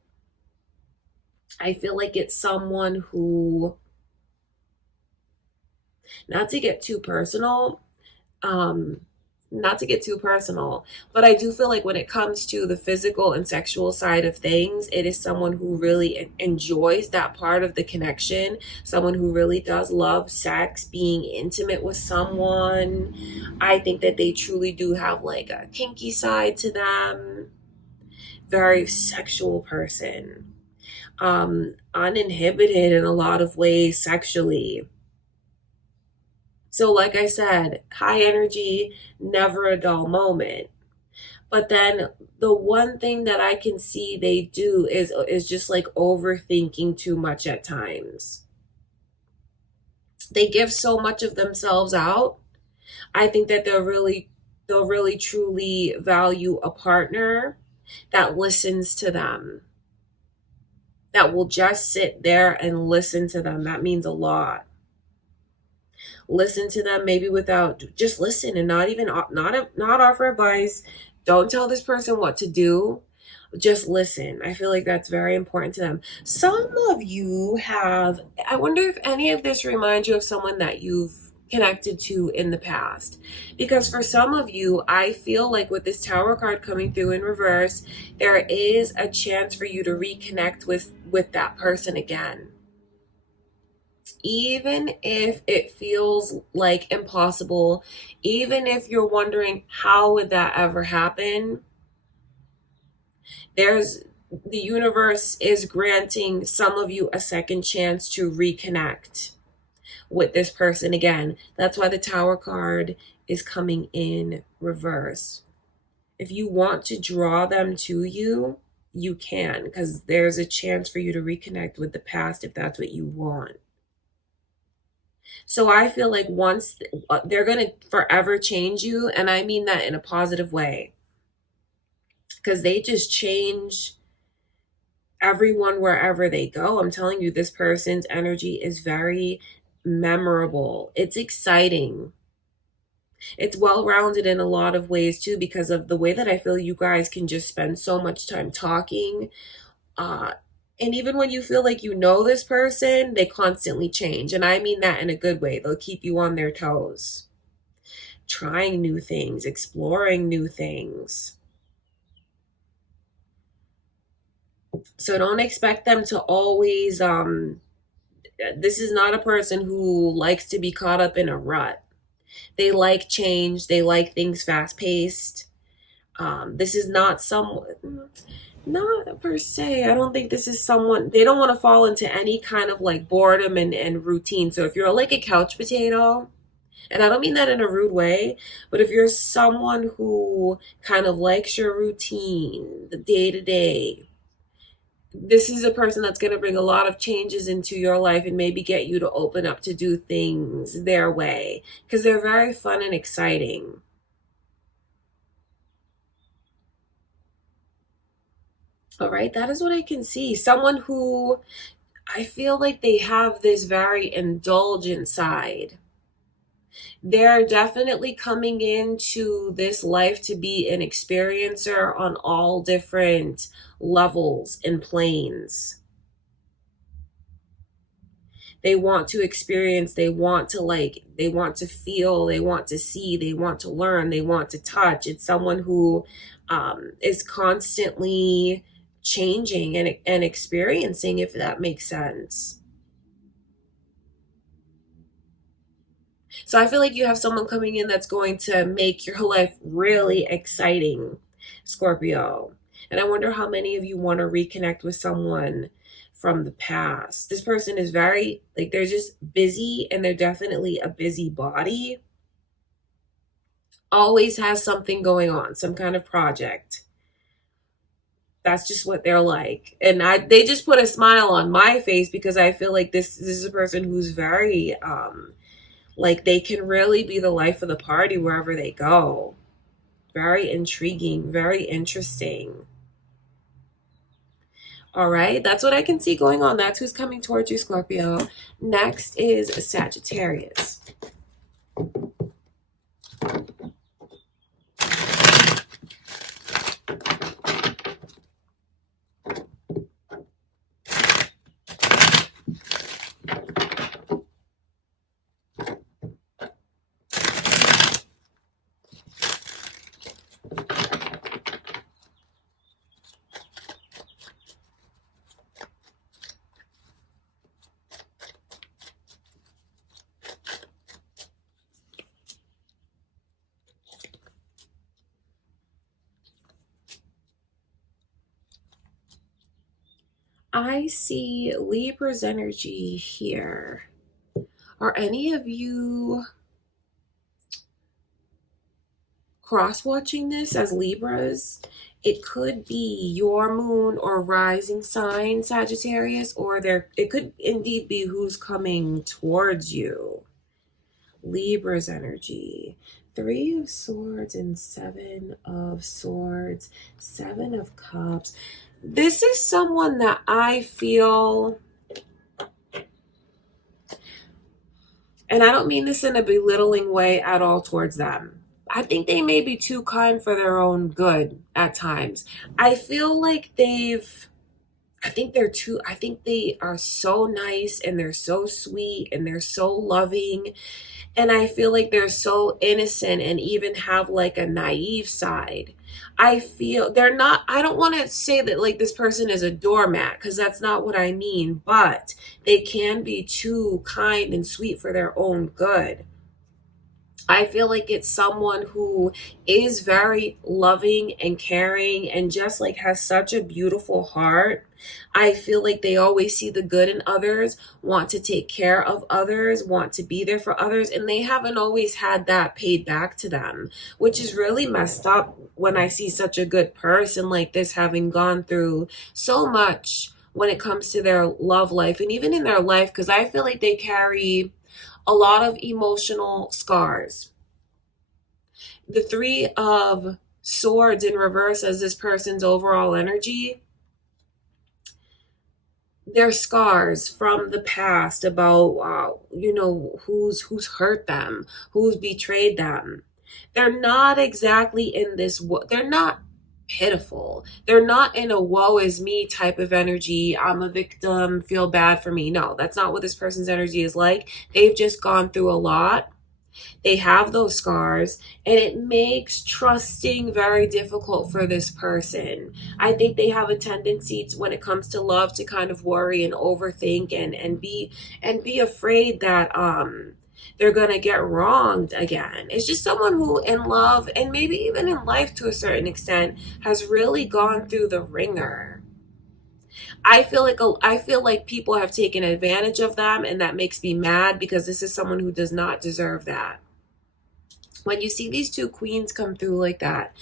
I feel like it's someone who, not to get too personal, um, not to get too personal, but I do feel like when it comes to the physical and sexual side of things, it is someone who really enjoys that part of the connection, someone who really does love sex, being intimate with someone. I think that they truly do have like a kinky side to them. Very sexual person. Uninhibited in a lot of ways sexually. So, like I said, high energy, never a dull moment. But then the one thing that I can see they do is just like overthinking too much at times. They give so much of themselves out. I think that they'll really truly value a partner that listens to them, that will just sit there and listen to them. That means a lot. Listen to them, maybe without, just listen and not offer advice. Don't tell this person what to do. Just listen. I feel like that's very important to them. Some of you have, I wonder if any of this reminds you of someone that you've connected to in the past. Because for some of you, I feel like with this Tower card coming through in reverse, there is a chance for you to reconnect with that person again. Even if it feels like impossible, even if you're wondering how would that ever happen, there's the universe is granting some of you a second chance to reconnect with this person again. That's why the Tower card is coming in reverse. If you want to draw them to you, you can, because there's a chance for you to reconnect with the past if that's what you want. So I feel like once they're going to forever change you, and I mean that in a positive way, because they just change everyone wherever they go. I'm telling you, this person's energy is very memorable. It's exciting. It's well-rounded in a lot of ways too, because of the way that I feel you guys can just spend so much time talking. Uh, and even when you feel like you know this person, they constantly change. And I mean that in a good way. They'll keep you on their toes, trying new things, exploring new things. So don't expect them to always, this is not a person who likes to be caught up in a rut. They like change. They like things fast paced. This is not someone, not per se. I don't think this is someone, they don't want to fall into any kind of like boredom and routine. So if you're like a couch potato, and I don't mean that in a rude way, but if you're someone who kind of likes your routine, the day to day, this is a person that's going to bring a lot of changes into your life and maybe get you to open up to do things their way because they're very fun and exciting. All right, that is what I can see. Someone who I feel like they have this very indulgent side. They're definitely coming into this life to be an experiencer on all different levels and planes. They want to experience, they want to like, they want to feel, they want to see, they want to learn, they want to touch. It's someone who is constantly changing and experiencing, if that makes sense. So I feel like you have someone coming in that's going to make your life really exciting, Scorpio. And I wonder how many of you want to reconnect with someone from the past. This person is very, like, they're just busy and they're definitely a busybody. Always has something going on, some kind of project. That's just what they're like. And they just put a smile on my face because I feel like this is a person who's very like they can really be the life of the party wherever they go. Very intriguing, very interesting. All right, that's what I can see going on. That's who's coming towards you, Scorpio. Next is Sagittarius. I see Libra's energy here. Are any of you cross-watching this as Libras? It could be your moon or rising sign, Sagittarius, or it could indeed be who's coming towards you. Libra's energy. 3 of Swords and 7 of Swords, 7 of Cups. This is someone that I feel, and I don't mean this in a belittling way at all towards them. I think they may be too kind for their own good at times. I feel like I think they are so nice and they're so sweet and they're so loving. And I feel like they're so innocent and even have like a naive side. I feel they're not, I don't want to say that like this person is a doormat because that's not what I mean, but they can be too kind and sweet for their own good. I feel like it's someone who is very loving and caring and just like has such a beautiful heart. I feel like they always see the good in others, want to take care of others, want to be there for others, and they haven't always had that paid back to them, which is really messed up when I see such a good person like this having gone through so much when it comes to their love life and even in their life, because I feel like they carry a lot of emotional scars. The 3 of Swords in reverse as this person's overall energy. They're scars from the past about, who's hurt them, who's betrayed them. They're not exactly in this, they're not pitiful. They're not in a woe is me type of energy. I'm a victim, feel bad for me. No, that's not what this person's energy is like. They've just gone through a lot. They have those scars, and it makes trusting very difficult for this person. I think they have a tendency to, when it comes to love, to kind of worry and overthink and be afraid that They're going to get wronged again. It's just someone who in love and maybe even in life to a certain extent has really gone through the ringer. I feel like people have taken advantage of them, and that makes me mad because this is someone who does not deserve that. When you see these two queens come through like that,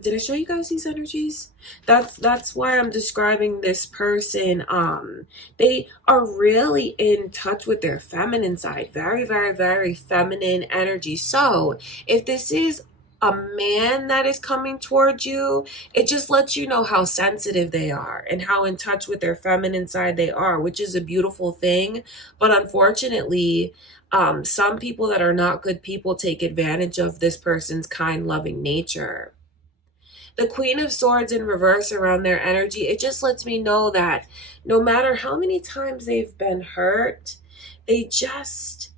did I show you guys these energies? That's why I'm describing this person. They are really in touch with their feminine side. Very, very, very feminine energy. So if this is a man that is coming towards you, it just lets you know how sensitive they are and how in touch with their feminine side they are, which is a beautiful thing. But unfortunately, some people that are not good people take advantage of this person's kind, loving nature. The Queen of Swords in reverse around their energy, it just lets me know that no matter how many times they've been hurt, they just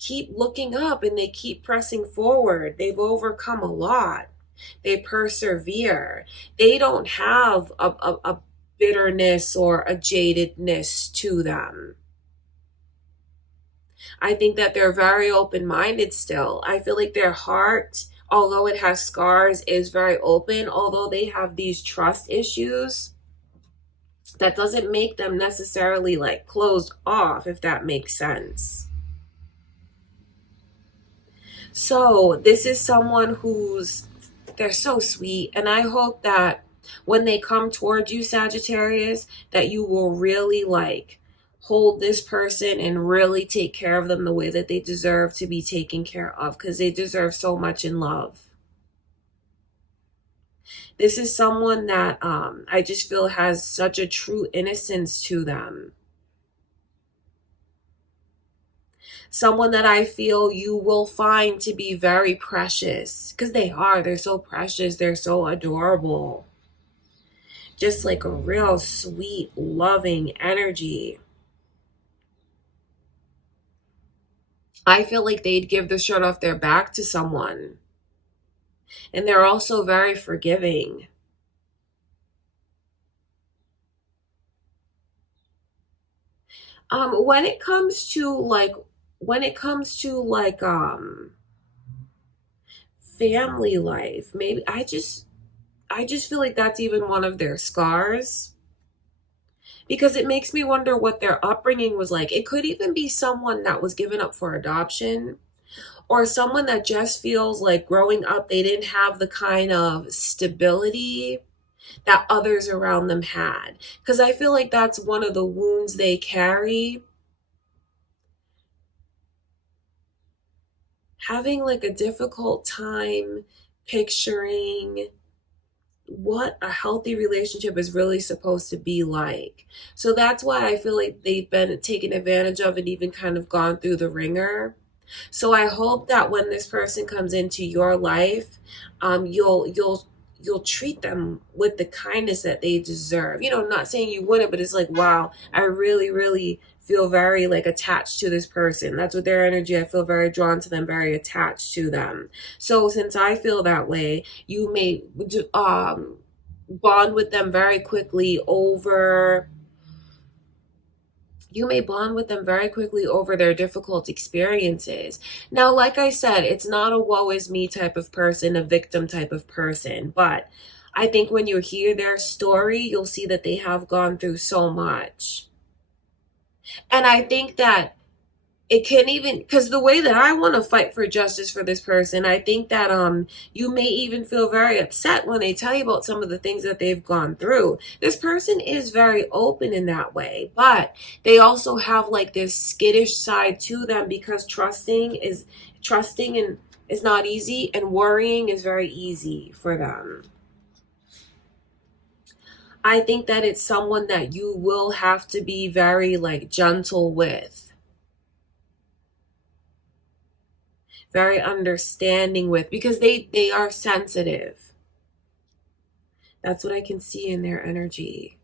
keep looking up and they keep pressing forward. They've overcome a lot. They persevere. They don't have a bitterness or a jadedness to them. I think that they're very open-minded still. I feel like their heart, although it has scars, is very open. Although they have these trust issues, that doesn't make them necessarily like closed off, if that makes sense. So this is someone they're so sweet. And I hope that when they come towards you, Sagittarius, that you will really like hold this person and really take care of them the way that they deserve to be taken care of, because they deserve so much in love. This is someone that I just feel has such a true innocence to them. Someone that I feel you will find to be very precious, because they are. They're so precious. They're so adorable. Just like a real sweet, loving energy. I feel like they'd give the shirt off their back to someone. And they're also very forgiving. When it comes to family life, maybe I just feel like that's even one of their scars, because it makes me wonder what their upbringing was like. It could even be someone that was given up for adoption, or someone that just feels like growing up they didn't have the kind of stability that others around them had, because I feel like that's one of the wounds they carry. Having like a difficult time picturing what a healthy relationship is really supposed to be like. So that's why I feel like they've been taken advantage of and even kind of gone through the ringer. So I hope that when this person comes into your life, you'll treat them with the kindness that they deserve. You know, I'm not saying you wouldn't, but it's like, wow, I really, really feel very like attached to this person. That's what their energy. I feel very drawn to them, very attached to them. So since I feel that way, you may bond with them very quickly over their difficult experiences. Now, like I said, it's not a woe is me type of person, a victim type of person, but I think when you hear their story, you'll see that they have gone through so much. And I think that it can even, because the way that I want to fight for justice for this person, I think that you may even feel very upset when they tell you about some of the things that they've gone through. This person is very open in that way, but they also have like this skittish side to them, because trusting and is not easy, and worrying is very easy for them. I think that it's someone that you will have to be very like gentle with, very understanding with, because they are sensitive. That's what I can see in their energy.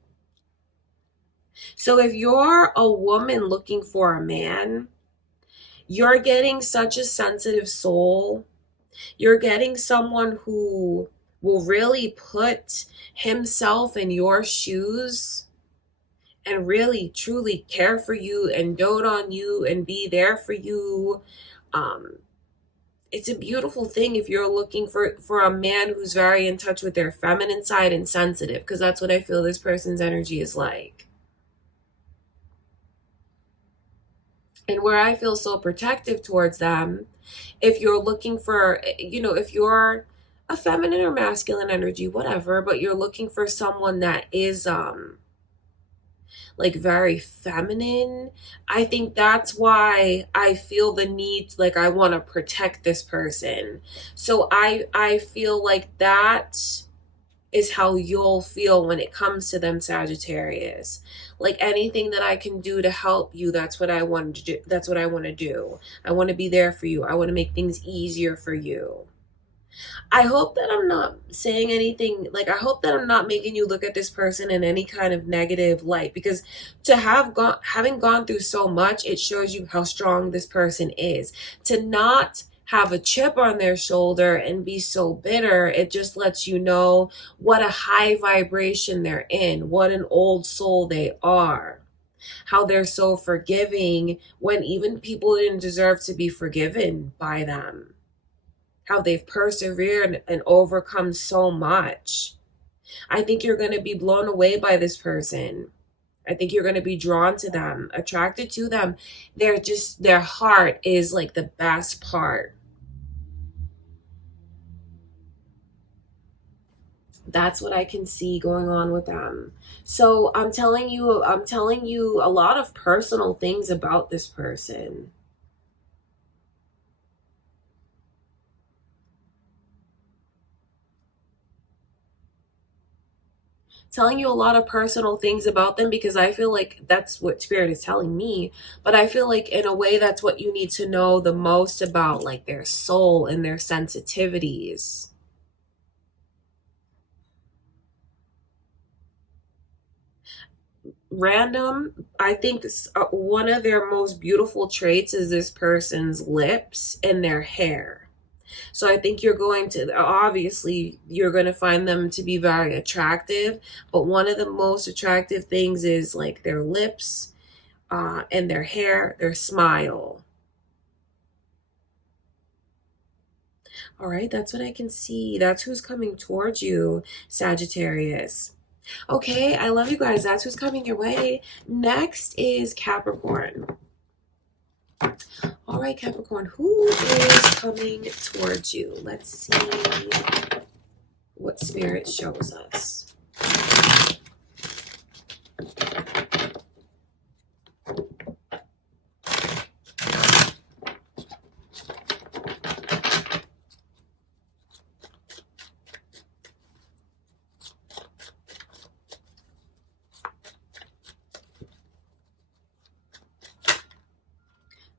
So if you're a woman looking for a man, you're getting such a sensitive soul. You're getting someone who will really put himself in your shoes and really truly care for you and dote on you and be there for you. Um, it's a beautiful thing if you're looking for a man who's very in touch with their feminine side and sensitive, because that's what I feel this person's energy is like. And where I feel so protective towards them, if you're looking for, if you're a feminine or masculine energy, whatever, but you're looking for someone that is like very feminine, I think that's why I feel the need, like I want to protect this person. So I feel like that is how you'll feel when it comes to them, Sagittarius. Like anything that I can do to help you, that's what I want to do. That's what I want to do. I want to be there for you. I want to make things easier for you. I hope that I'm not saying anything, like I hope that I'm not making you look at this person in any kind of negative light, because to have having gone through so much, it shows you how strong this person is. To not have a chip on their shoulder and be so bitter, it just lets you know what a high vibration they're in, what an old soul they are, how they're so forgiving when even people didn't deserve to be forgiven by them, how they've persevered and overcome so much. I think you're going to be blown away by this person. I think you're going to be drawn to them, attracted to them. Their heart is like the best part. That's what I can see going on with them. So I'm telling you a lot of personal things about this person. Telling you a lot of personal things about them, because I feel like that's what Spirit is telling me. But I feel like in a way that's what you need to know the most about, like their soul and their sensitivities. Random, I think one of their most beautiful traits is this person's lips and their hair. So I think obviously you're going to find them to be very attractive, but one of the most attractive things is like their lips, and their hair, their smile. All right, that's what I can see. That's who's coming towards you, Sagittarius. Okay, I love you guys. That's who's coming your way. Next is Capricorn. All right, Capricorn, who is coming towards you? Let's see what Spirit shows us.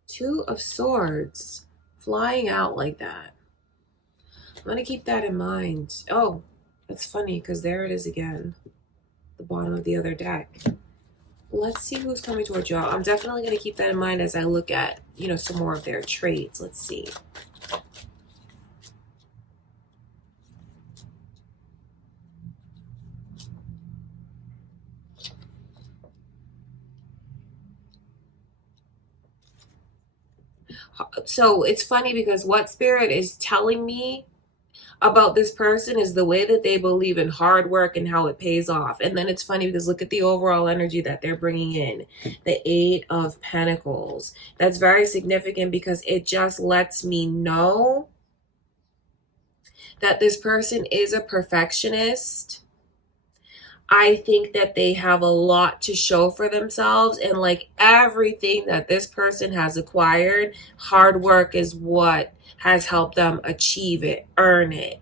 Two of Swords flying out like that. I'm going to keep that in mind. Oh, that's funny because there it is again. The bottom of the other deck. Let's see who's coming towards you. I'm definitely going to keep that in mind as I look at, some more of their traits. Let's see. So it's funny because what Spirit is telling me about this person is the way that they believe in hard work and how it pays off. And then it's funny because look at the overall energy that they're bringing in. The Eight of Pentacles. That's very significant because it just lets me know that this person is a perfectionist. I think that they have a lot to show for themselves, and like everything that this person has acquired, hard work is what has helped them achieve it, earn it.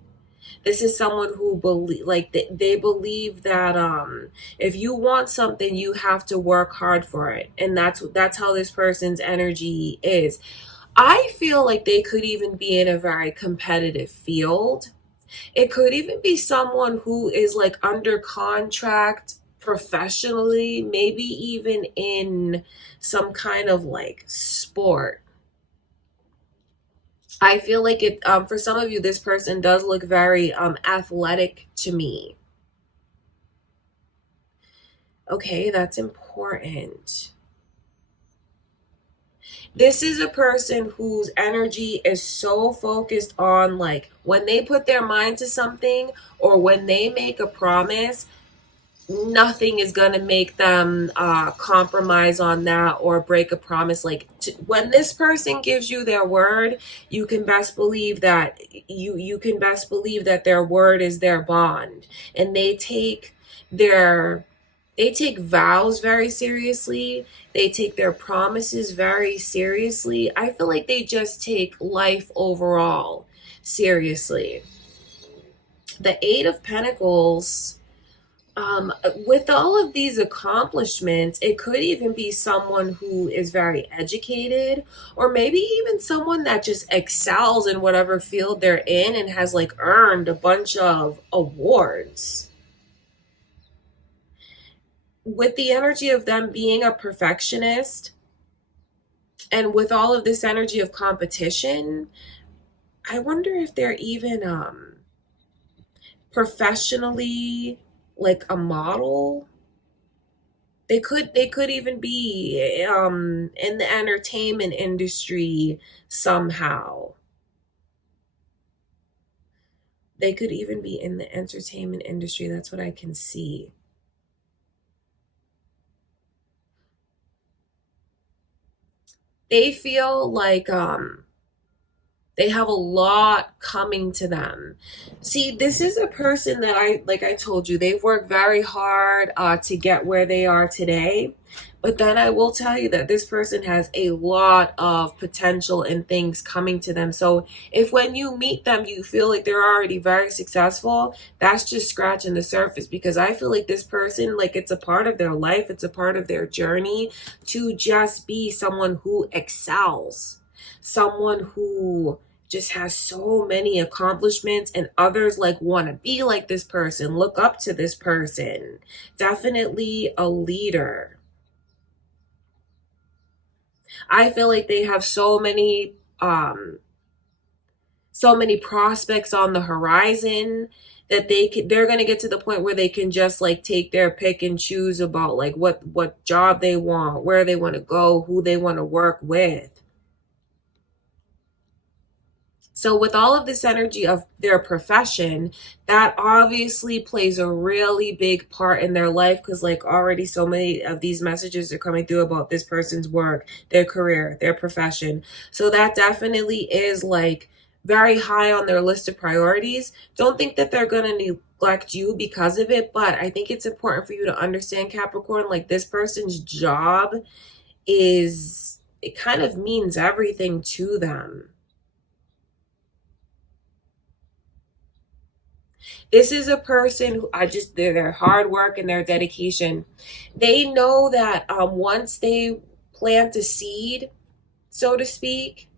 This is someone who they believe that if you want something, you have to work hard for it, and that's how this person's energy is. I feel like they could even be in a very competitive field. It could even be someone who is like under contract professionally, maybe even in some kind of like sport. I feel like it for some of you, this person does look very athletic to me. Okay, that's important. This is a person whose energy is so focused on, like, when they put their mind to something or when they make a promise, nothing is going to make them compromise on that or break a promise. Like, when this person gives you their word, you can best believe that you can best believe that their word is their bond, and their they take vows very seriously. They take their promises very seriously. I feel like they just take life overall seriously. The Eight of Pentacles, with all of these accomplishments, it could even be someone who is very educated, or maybe even someone that just excels in whatever field they're in and has like earned a bunch of awards. With the energy of them being a perfectionist and with all of this energy of competition, I wonder if they're even professionally like a model. They could even be in the entertainment industry somehow. They could even be in the entertainment industry. That's what I can see. They feel like they have a lot coming to them. See, this is a person that like I told you, they've worked very hard to get where they are today. But then I will tell you that this person has a lot of potential and things coming to them. So if when you meet them, you feel like they're already very successful, that's just scratching the surface, because I feel like this person, like, it's a part of their life, it's a part of their journey to just be someone who excels, someone who just has so many accomplishments, and others like want to be like this person, look up to this person. Definitely a leader. I feel like they have so many prospects on the horizon that they're going to get to the point where they can just like take their pick and choose about like what job they want, where they want to go, who they want to work with. So with all of this energy of their profession, that obviously plays a really big part in their life, because like already so many of these messages are coming through about this person's work, their career, their profession. So that definitely is like very high on their list of priorities. Don't think that they're going to neglect you because of it, but I think it's important for you to understand, Capricorn, like this person's job it kind of means everything to them. This is a person who their hard work and their dedication. They know that once they plant a seed, so to speak,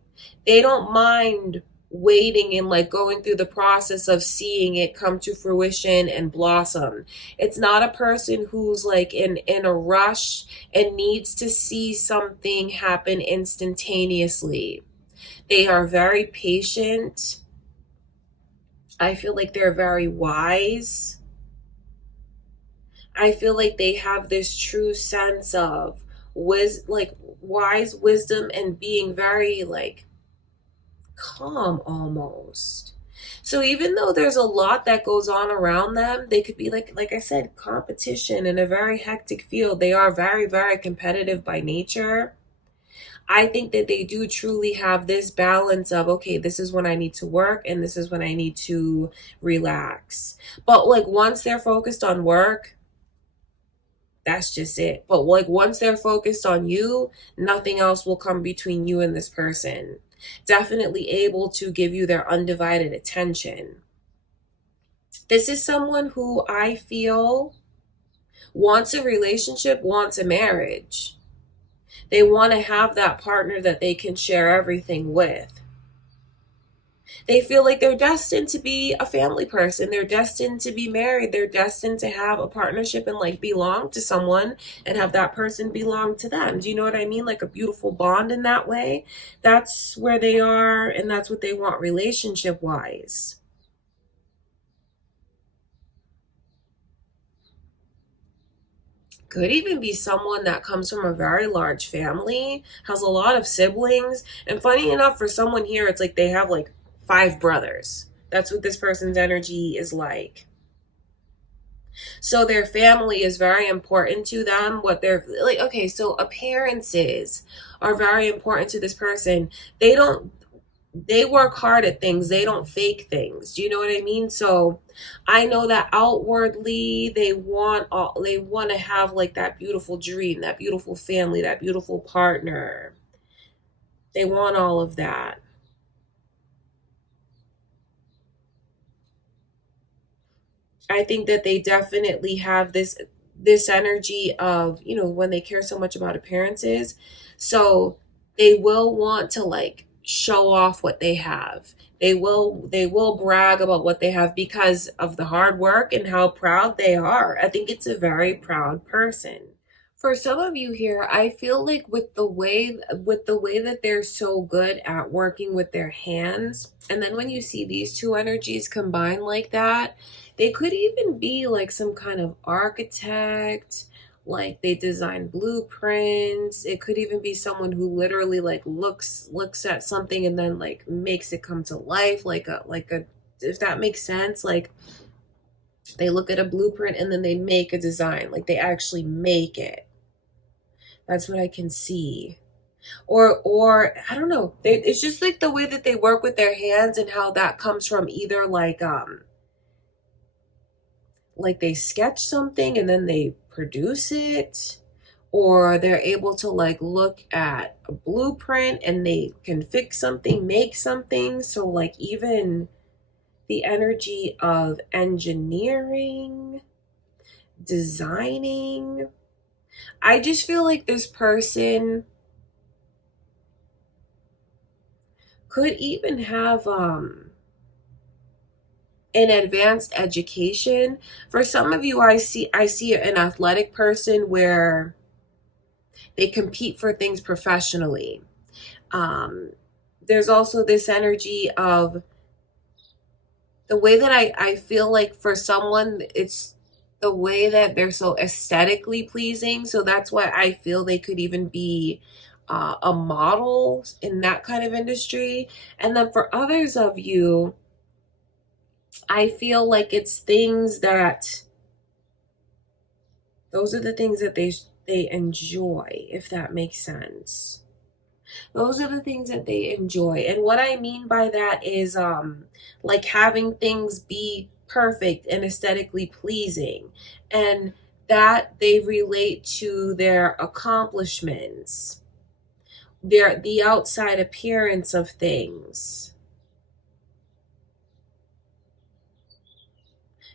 they don't mind waiting and like going through the process of seeing it come to fruition and blossom. It's not a person who's like in a rush and needs to see something happen instantaneously. They are very patient. I feel like they're very wise. I feel like they have this true sense of wise wisdom and being very like calm almost. So even though there's a lot that goes on around them, they could be like I said, competition in a very hectic field. They are very, very competitive by nature. I think that they do truly have this balance of, okay, this is when I need to work and this is when I need to relax. But like once they're focused on work, that's just it. But like once they're focused on you, nothing else will come between you and this person. Definitely able to give you their undivided attention. This is someone who I feel wants a relationship, wants a marriage. They want to have that partner that they can share everything with. They feel like they're destined to be a family person. They're destined to be married. They're destined to have a partnership and like belong to someone and have that person belong to them. Do you know what I mean? Like a beautiful bond in that way. That's where they are, and that's what they want relationship wise. Could even be someone that comes from a very large family, has a lot of siblings. And funny enough, for someone here, it's like they have like 5 brothers. That's what this person's energy is like. So their family is very important to them. What they're like, okay, so appearances are very important to this person. They work hard at things. They don't fake things. Do you know what I mean? So I know that outwardly they want to have like that beautiful dream, that beautiful family, that beautiful partner. They want all of that. I think that they definitely have this energy of, when they care so much about appearances. So they will want to like show off what they have. They will brag about what they have because of the hard work and how proud they are. I think it's a very proud person. For some of you here, I feel like with the way that they're so good at working with their hands, and then when you see these two energies combined like that, they could even be like some kind of architect, like they design blueprints. It could even be someone who literally like looks at something and then like makes it come to life, like a if that makes sense, like they look at a blueprint and then they make a design, like they actually make it. That's what I can see. Or I don't know. It's just like the way that they work with their hands and how that comes from either like they sketch something and then they produce it, or they're able to like look at a blueprint and they can fix something, make something. So like even the energy of engineering, designing. I just feel like this person could even have an advanced education. For some of you, I see an athletic person where they compete for things professionally. Um, there's also this energy of the way that I feel like for someone, it's the way that they're so aesthetically pleasing. So that's why I feel they could even be a model in that kind of industry. And then for others of you, I feel like it's things that those are the things that they enjoy, if that makes sense. Those are the things that they enjoy. And what I mean by that is like having things be perfect and aesthetically pleasing, and that they relate to their accomplishments, the outside appearance of things.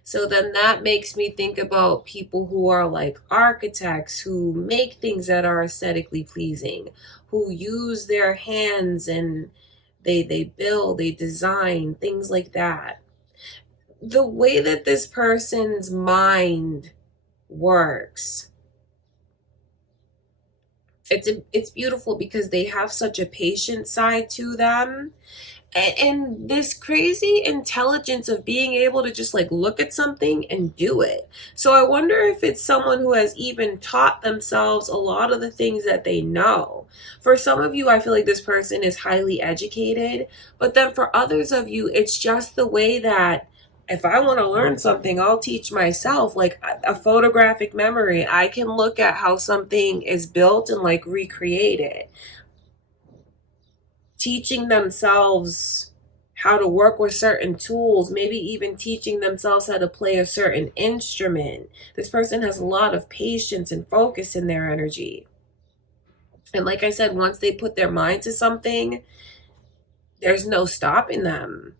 So then that makes me think about people who are like architects, who make things that are aesthetically pleasing, who use their hands and they build, they design, things like that. The way that this person's mind works, it's beautiful because they have such a patient side to them, and this crazy intelligence of being able to just like look at something and do it. So I wonder if it's someone who has even taught themselves a lot of the things that they know. For some of you, I feel like this person is highly educated, but then for others of you, it's just the way that if I want to learn something, I'll teach myself. Like a photographic memory, I can look at how something is built and like recreate it. Teaching themselves how to work with certain tools, maybe even teaching themselves how to play a certain instrument. This person has a lot of patience and focus in their energy. And like I said, once they put their mind to something, there's no stopping them.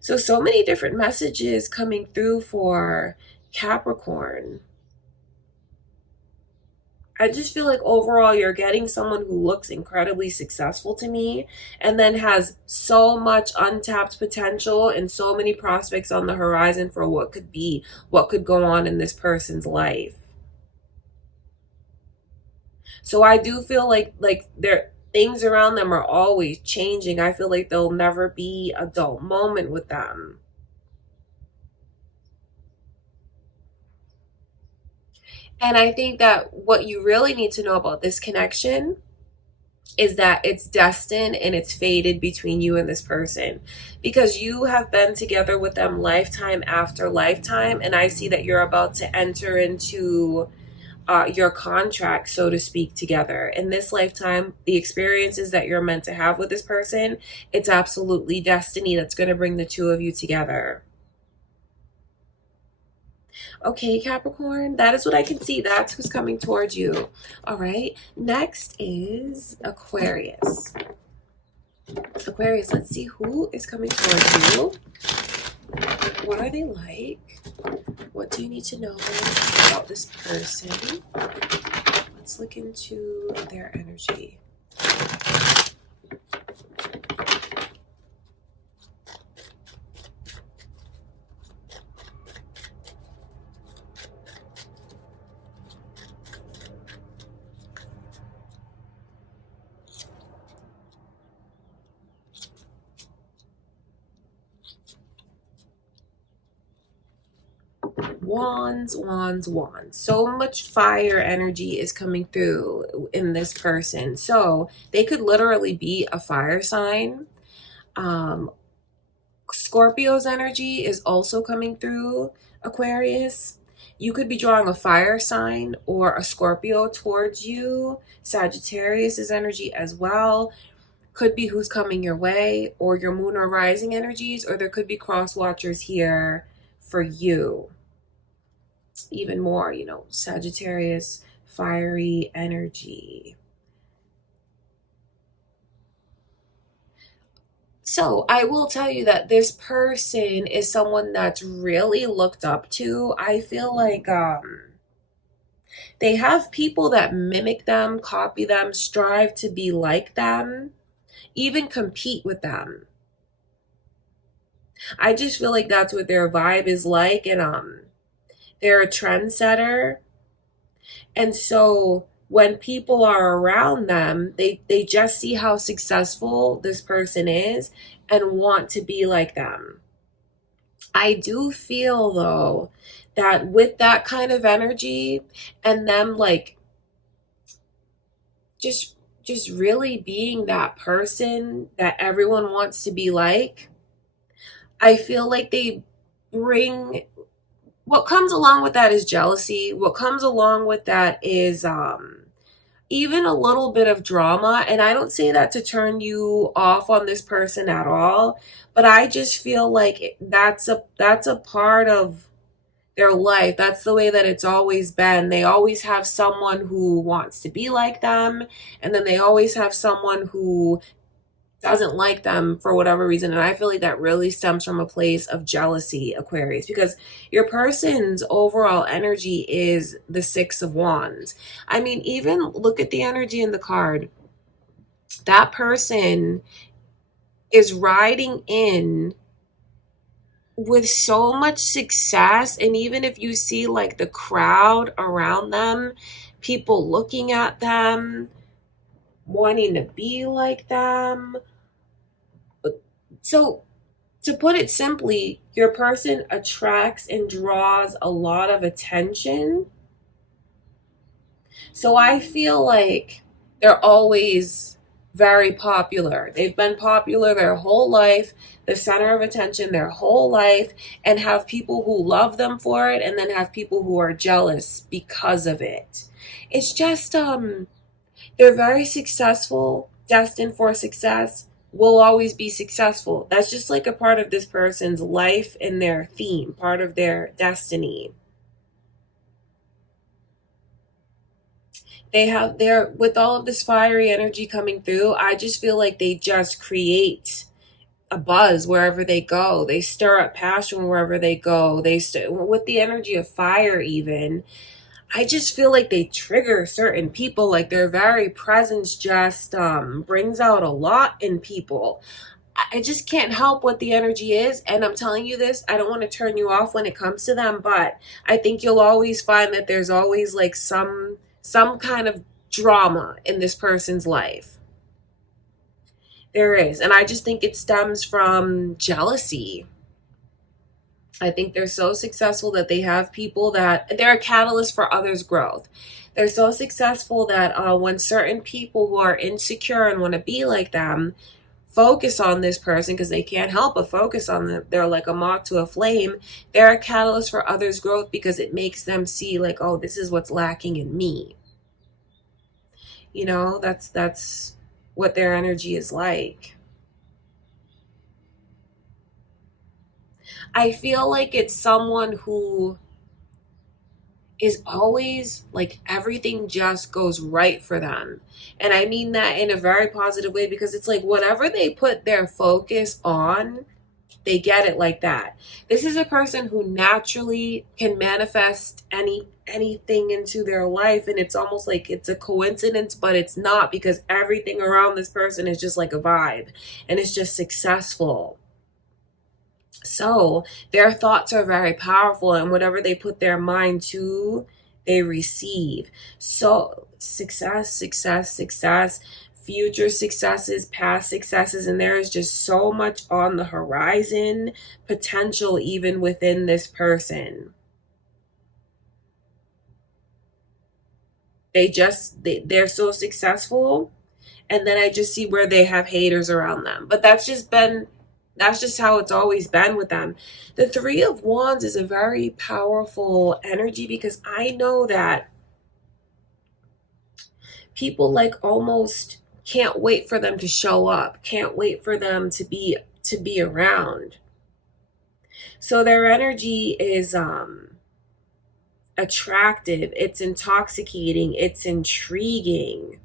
So many different messages coming through for Capricorn. I just feel like overall you're getting someone who looks incredibly successful to me, and then has so much untapped potential and so many prospects on the horizon for what could be, what could go on in this person's life. So I do feel like their things around them are always changing. I feel like there'll never be a dull moment with them. And I think that what you really need to know about this connection is that it's destined and it's fated between you and this person, because you have been together with them lifetime after lifetime. And I see that you're about to enter into your contract, so to speak, together. In this lifetime, the experiences that you're meant to have with this person, it's absolutely destiny that's going to bring the two of you together. Okay, Capricorn, that is what I can see. That's who's coming towards you. All right, next is Aquarius. Aquarius, let's see who is coming towards you. What are they like? What do you need to know about this person? Let's look into their energy. Wands, wands, wands. So much fire energy is coming through in this person. So they could literally be a fire sign. Scorpio's energy is also coming through Aquarius. You could be drawing a fire sign or a Scorpio towards you. Sagittarius's energy as well. Could be who's coming your way, or your moon or rising energies, or there could be cross watchers here for you. Even more, Sagittarius, fiery energy. So I will tell you that this person is someone that's really looked up to. I feel like they have people that mimic them, copy them, strive to be like them, even compete with them. I just feel like that's what their vibe is like, and they're a trendsetter. And so when people are around them, they just see how successful this person is and want to be like them. I do feel though that with that kind of energy and them like just really being that person that everyone wants to be like, I feel like they bring, what comes along with that is jealousy. What comes along with that is even a little bit of drama. And I don't say that to turn you off on this person at all, but I just feel like that's a part of their life. That's the way that it's always been. They always have someone who wants to be like them, and then they always have someone who doesn't like them for whatever reason. And I feel like that really stems from a place of jealousy, Aquarius, because your person's overall energy is the Six of Wands. I mean, even look at the energy in the card. That person is riding in with so much success. And even if you see like the crowd around them, people looking at them, wanting to be like them. So, to put it simply, your person attracts and draws a lot of attention. So, I feel like they're always very popular. They've been popular their whole life, the center of attention their whole life, and have people who love them for it, and then have people who are jealous because of it. It's just, they're very successful, destined for success, will always be successful. That's just like a part of this person's life and their theme, part of their destiny. They're with all of this fiery energy coming through, I just feel like they just create a buzz wherever they go. They stir up passion wherever they go. With the energy of fire even. I just feel like they trigger certain people. Like their very presence just brings out a lot in people. I just can't help what the energy is. And I'm telling you this, I don't want to turn you off when it comes to them, but I think you'll always find that there's always like some kind of drama in this person's life. There is. And I just think it stems from jealousy. I think they're so successful that they have people that they're a catalyst for others' growth. They're so successful that when certain people who are insecure and want to be like them focus on this person, because they can't help but focus on them, they're like a moth to a flame. They're a catalyst for others' growth because it makes them see like, oh, this is what's lacking in me. You know, that's what their energy is like. I feel like it's someone who is always like everything just goes right for them. And I mean that in a very positive way, because it's like whatever they put their focus on, they get it like that. This is a person who naturally can manifest anything into their life, and it's almost like it's a coincidence, but it's not, because everything around this person is just like a vibe and it's just successful. So their thoughts are very powerful, and whatever they put their mind to, they receive. So success, success, success, future successes, past successes, and there is just so much on the horizon, potential even within this person. They're so successful, and then I just see where they have haters around them. But that's just how it's always been with them. The Three of Wands is a very powerful energy, because I know that people like almost can't wait for them to show up, can't wait for them to be around. So their energy is attractive, it's intoxicating, it's intriguing.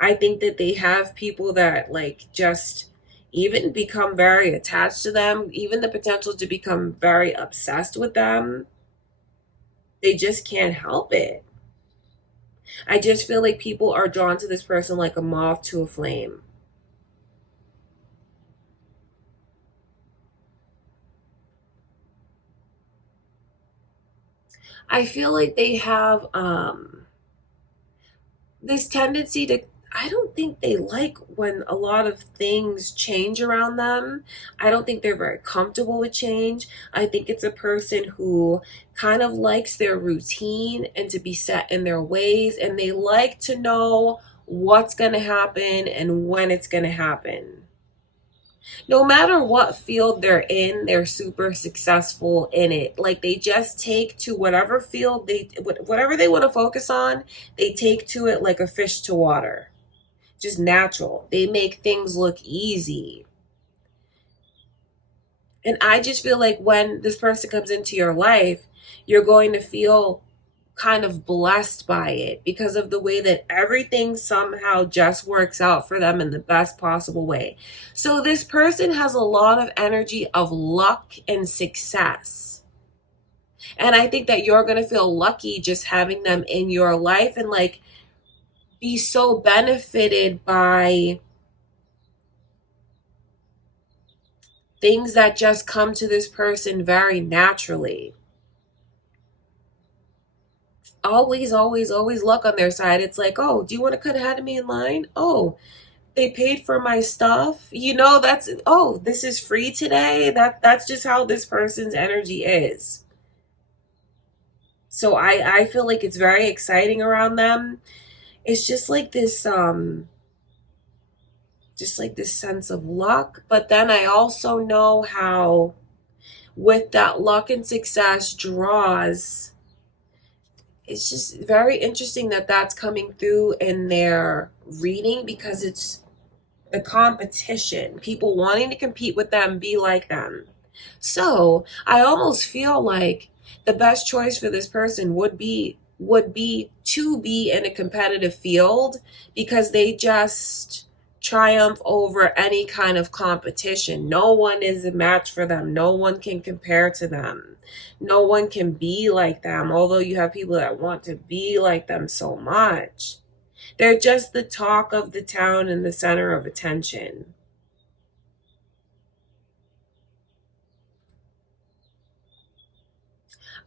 I think that they have people that like just even become very attached to them, even the potential to become very obsessed with them. They just can't help it. I just feel like people are drawn to this person like a moth to a flame. I feel like they have this tendency to, I don't think they like when a lot of things change around them. I don't think they're very comfortable with change. I think it's a person who kind of likes their routine and to be set in their ways, and they like to know what's going to happen and when it's going to happen. No matter what field they're in, they're super successful in it. Like they just take to whatever field whatever they want to focus on, they take to it like a fish to water. Just natural. They make things look easy. And I just feel like when this person comes into your life, you're going to feel kind of blessed by it, because of the way that everything somehow just works out for them in the best possible way. So this person has a lot of energy of luck and success. And I think that you're going to feel lucky just having them in your life, and like be so benefited by things that just come to this person very naturally. Always, always, always luck on their side. It's like, oh, do you want to cut ahead of me in line? Oh, they paid for my stuff. You know, oh, this is free today. That's just how this person's energy is. So I feel like it's very exciting around them. It's just like this sense of luck. But then I also know how with that luck and success draws, it's just very interesting that that's coming through in their reading, because it's the competition, people wanting to compete with them, be like them. So I almost feel like the best choice for this person would be to be in a competitive field, because they just triumph over any kind of competition. No one is a match for them. No one can compare to them. No one can be like them, although you have people that want to be like them so much. They're just the talk of the town and the center of attention.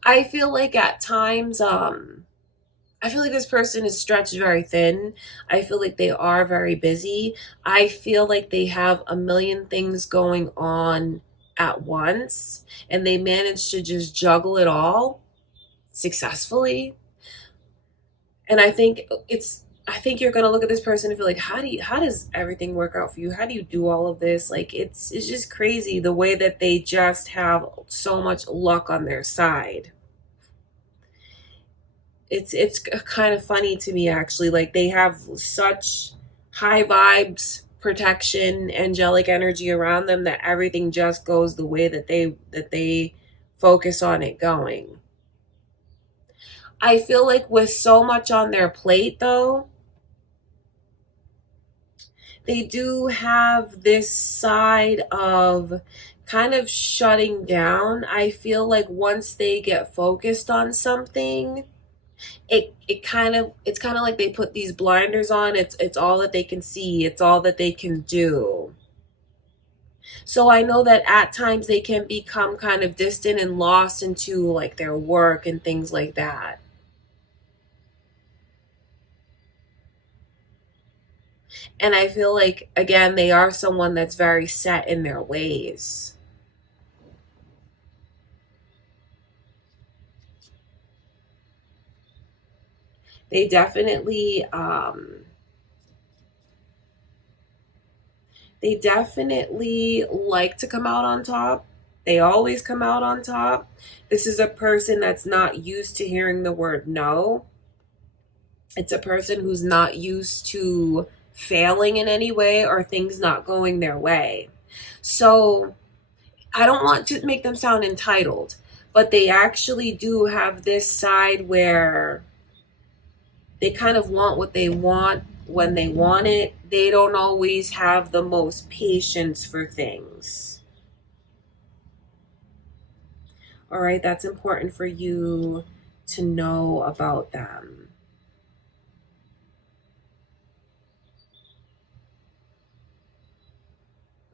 I feel like at times, I feel like this person is stretched very thin. I feel like they are very busy. I feel like they have a million things going on at once, and they manage to just juggle it all successfully. And I think you're gonna look at this person and feel like, how does everything work out for you? How do you do all of this? Like it's just crazy the way that they just have so much luck on their side. It's kind of funny to me, actually. Like they have such high vibes, protection, angelic energy around them that everything just goes the way that they focus on it going. I feel like with so much on their plate though, they do have this side of kind of shutting down. I feel like once they get focused on something, it's kind of like they put these blinders on. It's all that they can see. It's all that they can do. So I know that at times they can become kind of distant and lost into like their work and things like that. And I feel like, again, they are someone that's very set in their ways. They definitely, they definitely like to come out on top. They always come out on top. This is a person that's not used to hearing the word no. It's a person who's not used to failing in any way or things not going their way. So I don't want to make them sound entitled, but they actually do have this side where they kind of want what they want when they want it. They don't always have the most patience for things. All right, that's important for you to know about them.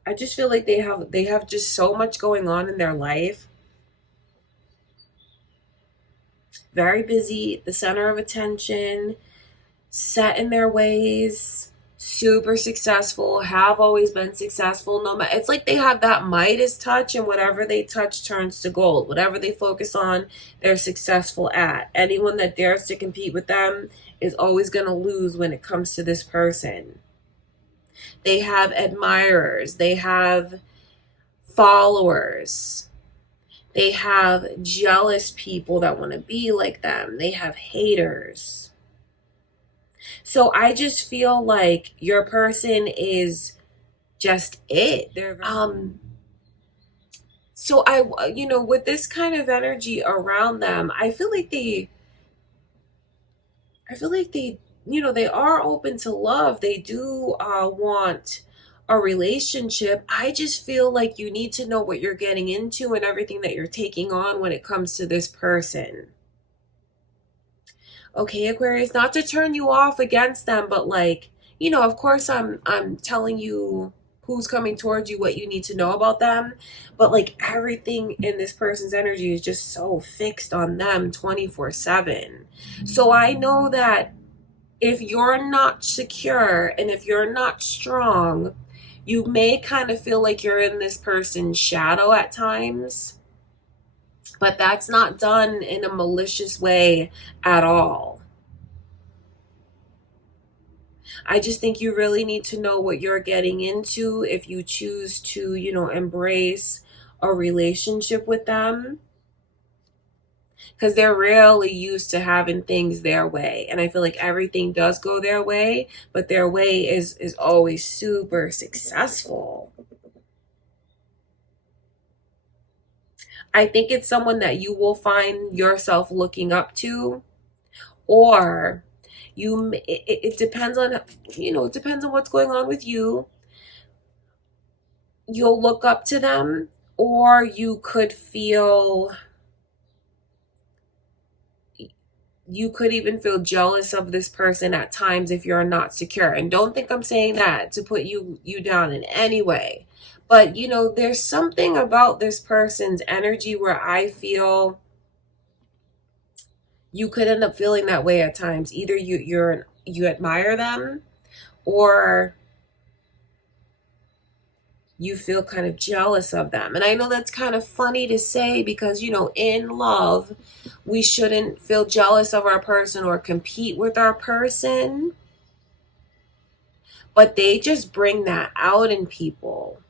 I just feel like they have just so much going on in their life. Very busy, the center of attention, set in their ways, super successful, have always been successful. No matter, it's like they have that Midas touch, and whatever they touch turns to gold. Whatever they focus on, they're successful at. Anyone that dares to compete with them is always going to lose when it comes to this person. They have admirers, they have followers, they have jealous people that want to be like them, they have haters. So I just feel like your person is just it. So with this kind of energy around them, I feel like they are open to love. They do want a relationship. I just feel like you need to know what you're getting into and everything that you're taking on when it comes to this person. Okay, Aquarius, not to turn you off against them, but like, of course I'm telling you who's coming towards you, what you need to know about them, but like everything in this person's energy is just so fixed on them 24/7. So I know that if you're not secure and if you're not strong, you may kind of feel like you're in this person's shadow at times, but that's not done in a malicious way at all. I just think you really need to know what you're getting into if you choose to, embrace a relationship with them, because they're really used to having things their way. And I feel like everything does go their way, but their way is always super successful. I think it's someone that you will find yourself looking up to, or it depends on, it depends on what's going on with you. You'll look up to them, or you could even feel jealous of this person at times if you're not secure. And don't think I'm saying that to put you down in any way. But there's something about this person's energy where I feel you could end up feeling that way at times. Either you admire them, or you feel kind of jealous of them. And I know that's kind of funny to say because, you know, in love, we shouldn't feel jealous of our person or compete with our person. But they just bring that out in people.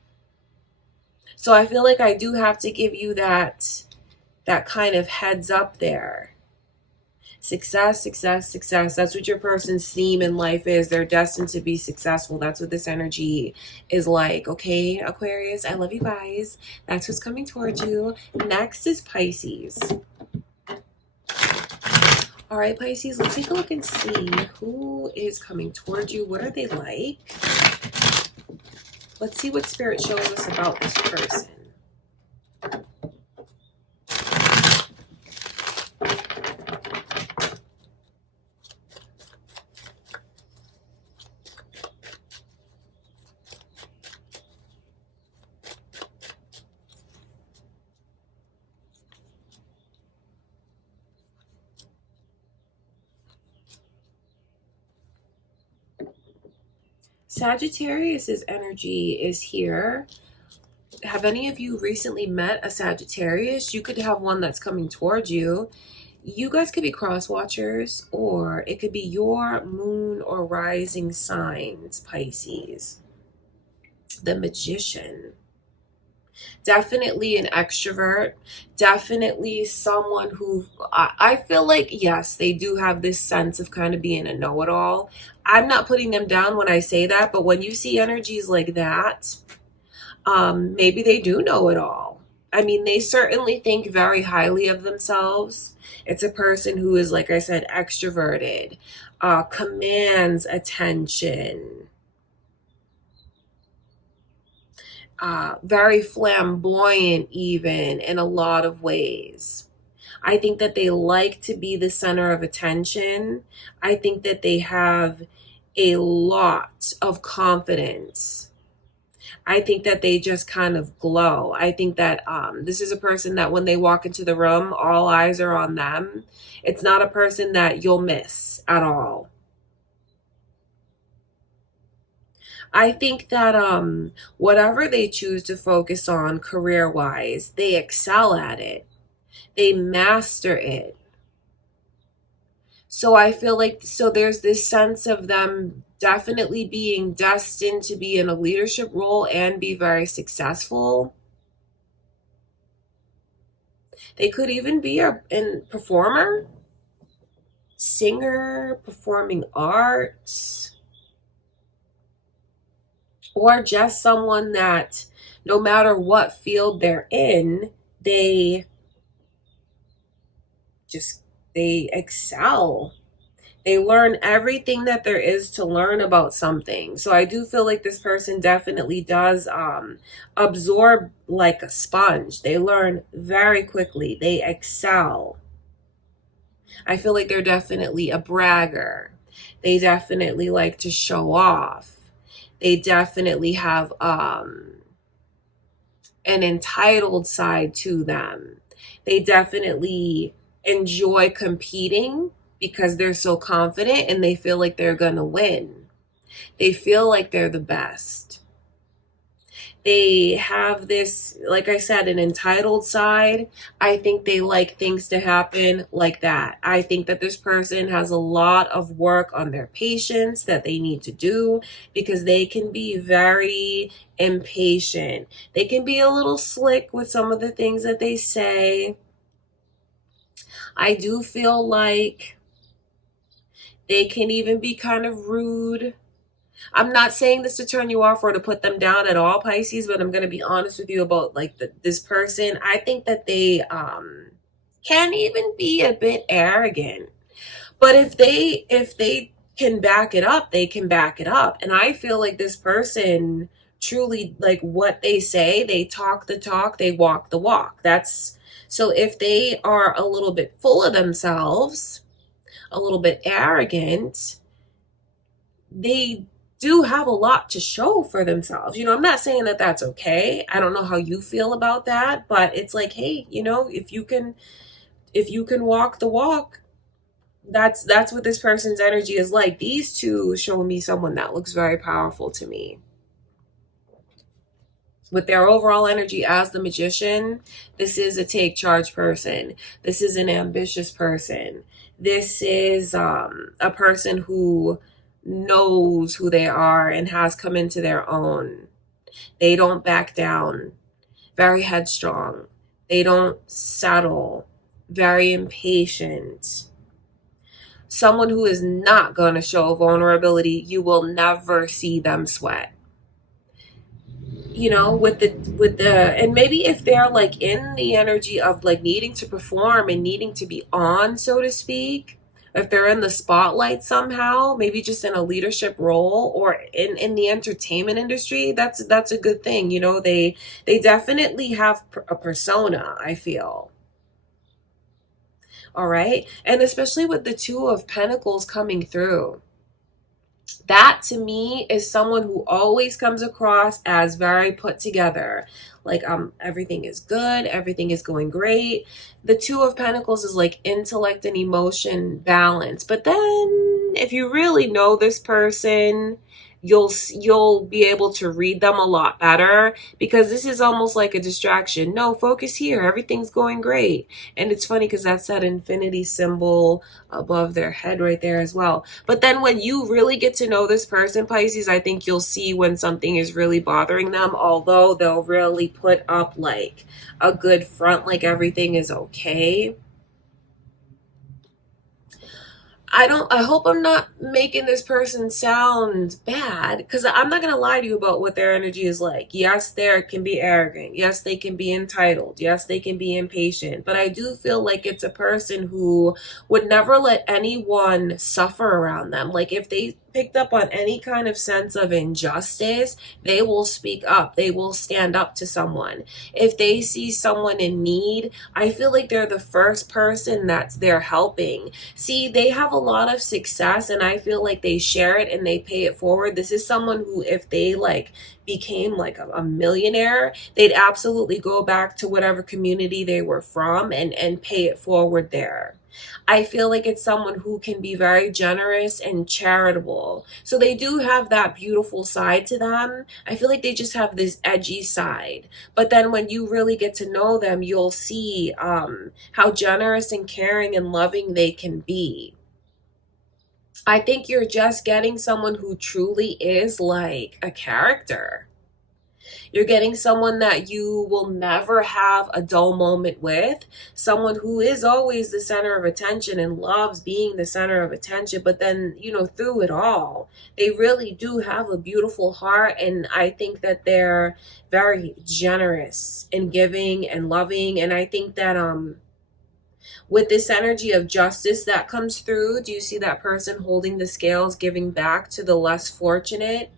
So I feel like I do have to give you that kind of heads up there. Success, success, success. That's what your person's theme in life is. They're destined to be successful. That's what this energy is like. Okay, Aquarius, I love you guys. That's what's coming towards you. Next is Pisces. All right, Pisces, let's take a look and see who is coming towards you. What are they like? Let's see what Spirit shows us about this person. Sagittarius's energy is here. Have any of you recently met a Sagittarius? You could have one that's coming towards you. You guys could be cross watchers, or it could be your moon or rising signs, Pisces. The Magician. Definitely an extrovert. Definitely someone who I feel like, yes, they do have this sense of kind of being a know-it-all. I'm not putting them down when I say that, but when you see energies like that, maybe they do know it all. I mean, they certainly think very highly of themselves. It's a person who is, like I said, extroverted, commands attention, very flamboyant even in a lot of ways. I think that they like to be the center of attention. I think that they have a lot of confidence. I think that they just kind of glow. I think that this is a person that when they walk into the room, all eyes are on them. It's not a person that you'll miss at all. I think that whatever they choose to focus on career-wise, they excel at it. They master it. So I feel like, so there's this sense of them definitely being destined to be in a leadership role and be very successful. They could even be a performer, singer, performing arts, or just someone that no matter what field they're in, they excel. They learn everything that there is to learn about something. So I do feel like this person definitely does absorb like a sponge. They learn very quickly. They excel. I feel like they're definitely a bragger. They definitely like to show off. They definitely have an entitled side to them. They definitely enjoy competing because they're so confident and they feel like they're going to win. They feel like they're the best. They have this, like I said, an entitled side. I think they like things to happen like that. I think that this person has a lot of work on their patience that they need to do because they can be very impatient. They can be a little slick with some of the things that they say. I do feel like they can even be kind of rude. I'm not saying this to turn you off or to put them down at all, Pisces, but I'm going to be honest with you about like this person. I think that they can even be a bit arrogant. But if they can back it up, they can back it up. And I feel like this person truly, like what they say, they talk the talk, they walk the walk. That's so if they are a little bit full of themselves, a little bit arrogant, they do have a lot to show for themselves. You know, I'm not saying that that's okay. I don't know how you feel about that, but it's like, hey, you know, if you can walk the walk, that's what this person's energy is like. These two show me someone that looks very powerful to me. with their overall energy as the Magician, this is a take charge person. This is an ambitious person. This is a person who knows who they are and has come into their own. They don't back down. Very headstrong. They don't settle. Very impatient. Someone who is not going to show vulnerability. You will never see them sweat. You know, with the and maybe if they're like in the energy of like needing to perform and needing to be on, so to speak, if they're in the spotlight somehow, maybe just in a leadership role or in the entertainment industry, that's a good thing. You know, they definitely have a persona, I feel. All right. And especially with the Two of Pentacles coming through, that to me is someone who always comes across as very put together. Like everything is good, everything is going great. The Two of Pentacles is like intellect and emotion balance. But then if you really know this person, you'll be able to read them a lot better, because this is almost like a distraction. No, focus here. Everything's going great. And it's funny because that's that infinity symbol above their head right there as well. But then when you really get to know this person, Pisces, I think you'll see when something is really bothering them, although they'll really put up like a good front, like everything is okay. I hope I'm not making this person sound bad, because I'm not going to lie to you about what their energy is like. Yes, they can be arrogant. Yes, they can be entitled. Yes, they can be impatient. But I do feel like it's a person who would never let anyone suffer around them. Like if they picked up on any kind of sense of injustice, they will speak up. They will stand up to someone. If they see someone in need, I feel like they're the first person that's there helping. See, they have a lot of success and I feel like they share it and they pay it forward. This is someone who, if they like became like a millionaire, they'd absolutely go back to whatever community they were from and pay it forward there. I feel like it's someone who can be very generous and charitable. So they do have that beautiful side to them. I feel like they just have this edgy side. But then when you really get to know them, you'll see how generous and caring and loving they can be. I think you're just getting someone who truly is like a character. You're getting someone that you will never have a dull moment with, someone who is always the center of attention and loves being the center of attention. But then, you know, through it all, they really do have a beautiful heart. And I think that they're very generous and giving and loving. And I think that, with this energy of justice that comes through, do you see that person holding the scales, giving back to the less fortunate?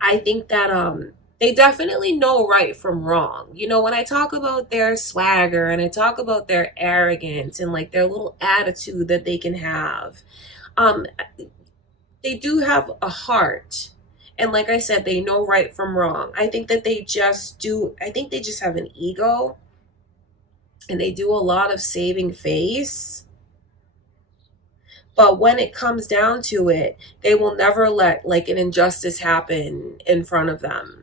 I think that they definitely know right from wrong. You know, when I talk about their swagger and I talk about their arrogance and like their little attitude that they can have, they do have a heart. And like I said, they know right from wrong. I think that they just have an ego and they do a lot of saving face. But when it comes down to it, they will never let like an injustice happen in front of them.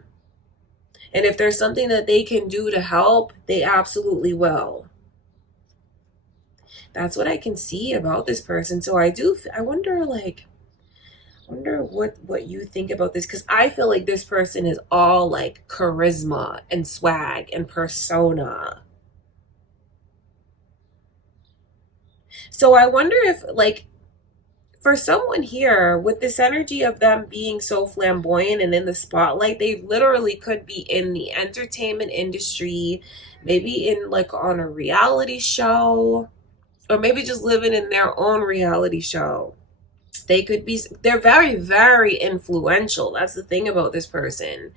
And if there's something that they can do to help, they absolutely will. That's what I can see about this person. So I wonder what you think about this, because I feel like this person is all like charisma and swag and persona. So I wonder if like for someone here with this energy of them being so flamboyant and in the spotlight, they literally could be in the entertainment industry, maybe in like on a reality show, or maybe just living in their own reality show. They're very, very influential. That's the thing about this person.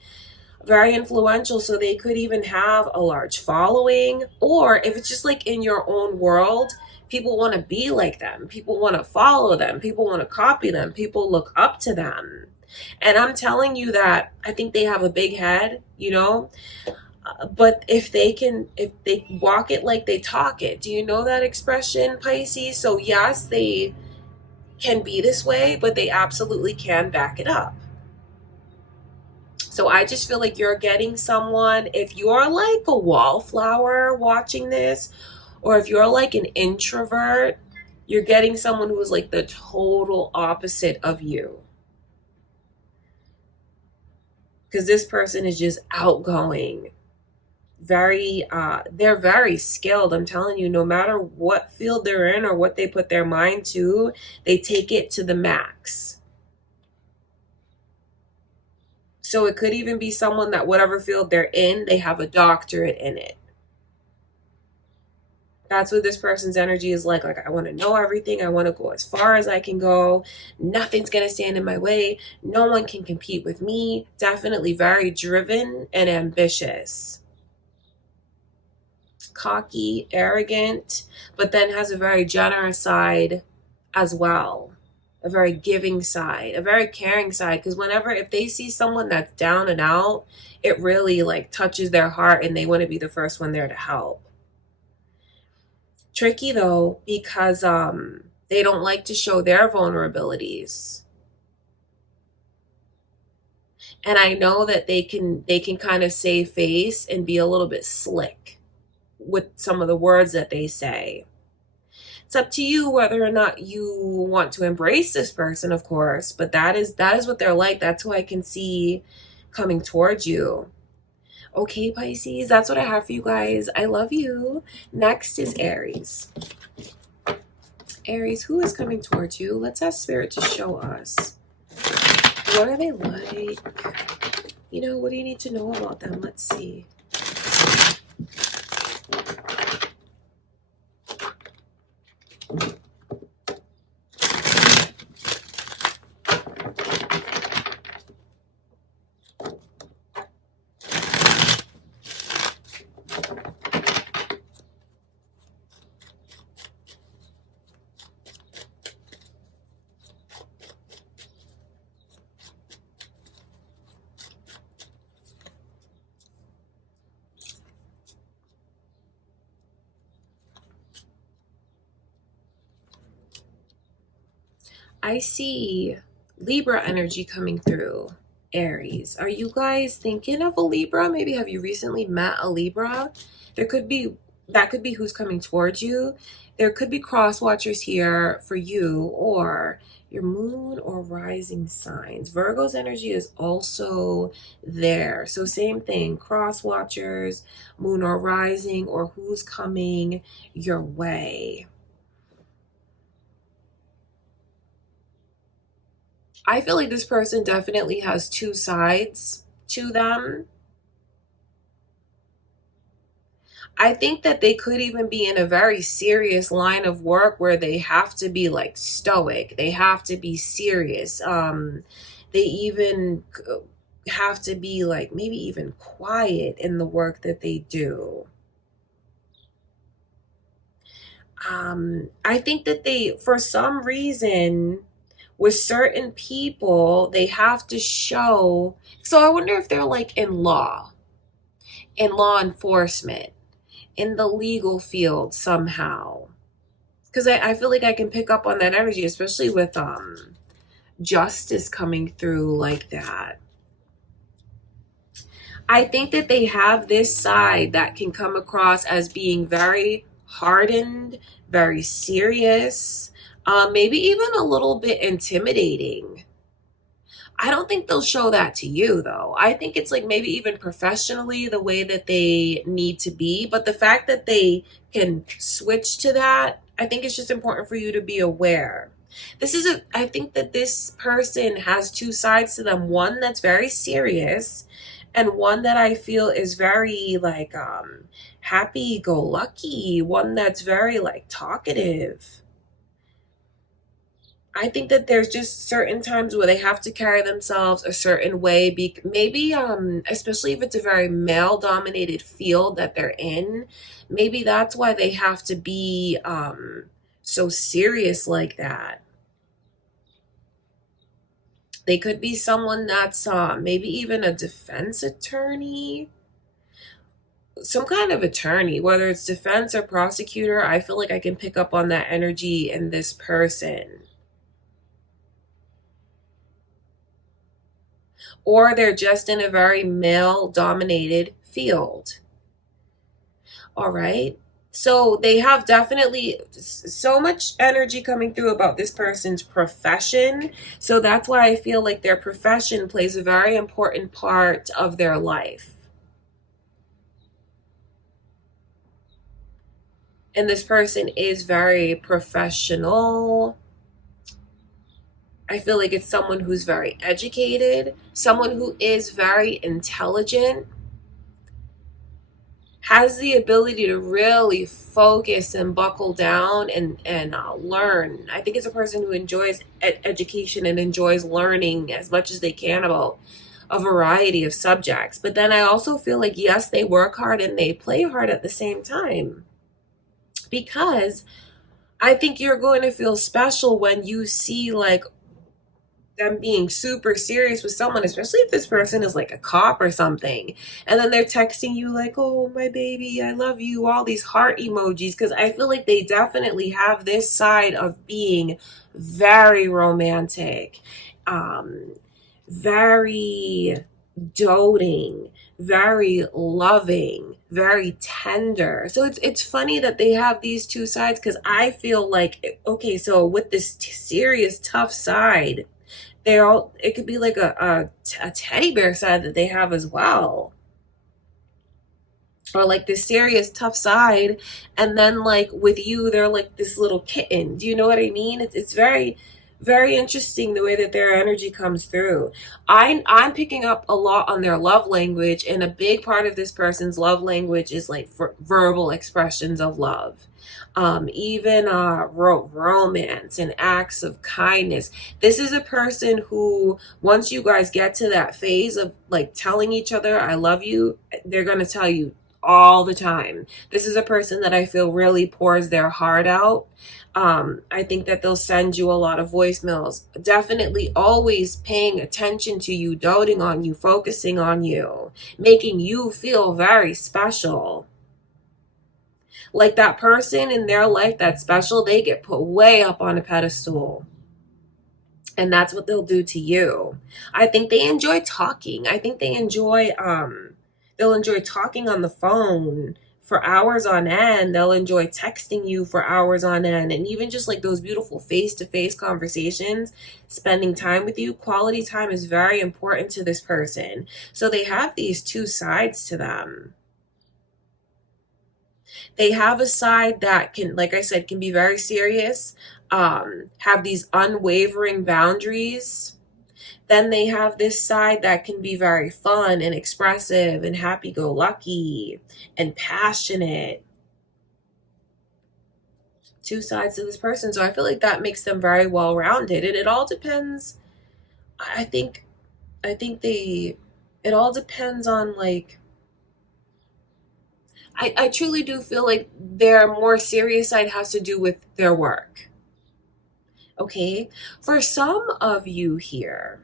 Very influential, so they could even have a large following, or if it's just like in your own world, people want to be like them, people want to follow them, people want to copy them, people look up to them. And I'm telling you that I think they have a big head, you know, but if they walk it like they talk it. Do you know that expression, Pisces? So yes, they can be this way, but they absolutely can back it up. So I just feel like you're getting someone, if you're like a wallflower watching this, or if you're like an introvert, you're getting someone who is like the total opposite of you. Because this person is just outgoing. They're very skilled. I'm telling you, no matter what field they're in or what they put their mind to, they take it to the max. So it could even be someone that whatever field they're in, they have a doctorate in it. That's what this person's energy is like. Like, I want to know everything. I want to go as far as I can go. Nothing's going to stand in my way. No one can compete with me. Definitely very driven and ambitious. Cocky, arrogant, but then has a very generous side as well. A very giving side, a very caring side. Because if they see someone that's down and out, it really like touches their heart and they want to be the first one there to help. Tricky though, because they don't like to show their vulnerabilities. And I know that they can kind of save face and be a little bit slick with some of the words that they say. It's up to you whether or not you want to embrace this person, of course, but that is what they're like. That's who I can see coming towards you. Okay, Pisces, that's what I have for you guys. I love you. Next is Aries. Aries, who is coming towards you? Let's ask Spirit to show us. What are they like? You know, what do you need to know about them? Let's see. I see Libra energy coming through. Aries, are you guys thinking of a Libra? Maybe have you recently met a Libra? That could be who's coming towards you. There could be cross watchers here for you, or your moon or rising signs. Virgo's energy is also there. So same thing, cross watchers, moon or rising, or who's coming your way. I feel like this person definitely has two sides to them. I think that they could even be in a very serious line of work where they have to be like stoic. They have to be serious. They even have to be like maybe even quiet in the work that they do. I think that they, for some reason, with certain people, they have to show. So I wonder if they're like in law enforcement, in the legal field somehow. Because I feel like I can pick up on that energy, especially with justice coming through like that. I think that they have this side that can come across as being very hardened, very serious, maybe even a little bit intimidating. I don't think they'll show that to you, though. I think it's like maybe even professionally the way that they need to be. But the fact that they can switch to that, I think it's just important for you to be aware. I think that this person has two sides to them. One that's very serious, and one that I feel is very like happy-go-lucky. One that's very like talkative. I think that there's just certain times where they have to carry themselves a certain way. Maybe, especially if it's a very male-dominated field that they're in, maybe that's why they have to be so serious like that. They could be someone that's maybe even a defense attorney. Some kind of attorney, whether it's defense or prosecutor. I feel like I can pick up on that energy in this person. or they're just in a very male dominated field. All right. So they have definitely so much energy coming through about this person's profession. So that's why I feel like their profession plays a very important part of their life. And this person is very professional. I feel like it's someone who's very educated, someone who is very intelligent, has the ability to really focus and buckle down and learn. I think it's a person who enjoys education and enjoys learning as much as they can about a variety of subjects. But then I also feel like, yes, they work hard and they play hard at the same time, because I think you're going to feel special when you see like them being super serious with someone, especially if this person is like a cop or something. And then they're texting you like, oh, my baby, I love you, all these heart emojis. Because I feel like they definitely have this side of being very romantic, very doting, very loving, very tender. So it's funny that they have these two sides, because I feel like, okay, so with this serious tough side, they're all, it could be like a teddy bear side that they have as well, or like this serious tough side, and then like with you they're like this little kitten. Do you know what I mean? It's very, very interesting the way that their energy comes through. I'm picking up a lot on their love language, and a big part of this person's love language is like verbal expressions of love. Even romance and acts of kindness. This is a person who, once you guys get to that phase of like telling each other I love you, they're going to tell you all the time. This is a person that I feel really pours their heart out. I think that they'll send you a lot of voicemails, definitely always paying attention to you, doting on you, focusing on you, making you feel very special. Like that person in their life that's special, they get put way up on a pedestal. And that's what they'll do to you. I think they enjoy talking. I think they enjoy they'll enjoy talking on the phone for hours on end. They'll enjoy texting you for hours on end, and even just like those beautiful face-to-face conversations, spending time with you. Quality time is very important to this person. So they have these two sides to them. They have a side that can, like I said, can be very serious, have these unwavering boundaries. Then they have this side that can be very fun and expressive and happy-go-lucky and passionate. Two sides to this person. So I feel like that makes them very well-rounded. And it all depends. I think it all depends on like, I truly do feel like their more serious side has to do with their work. Okay? For some of you here,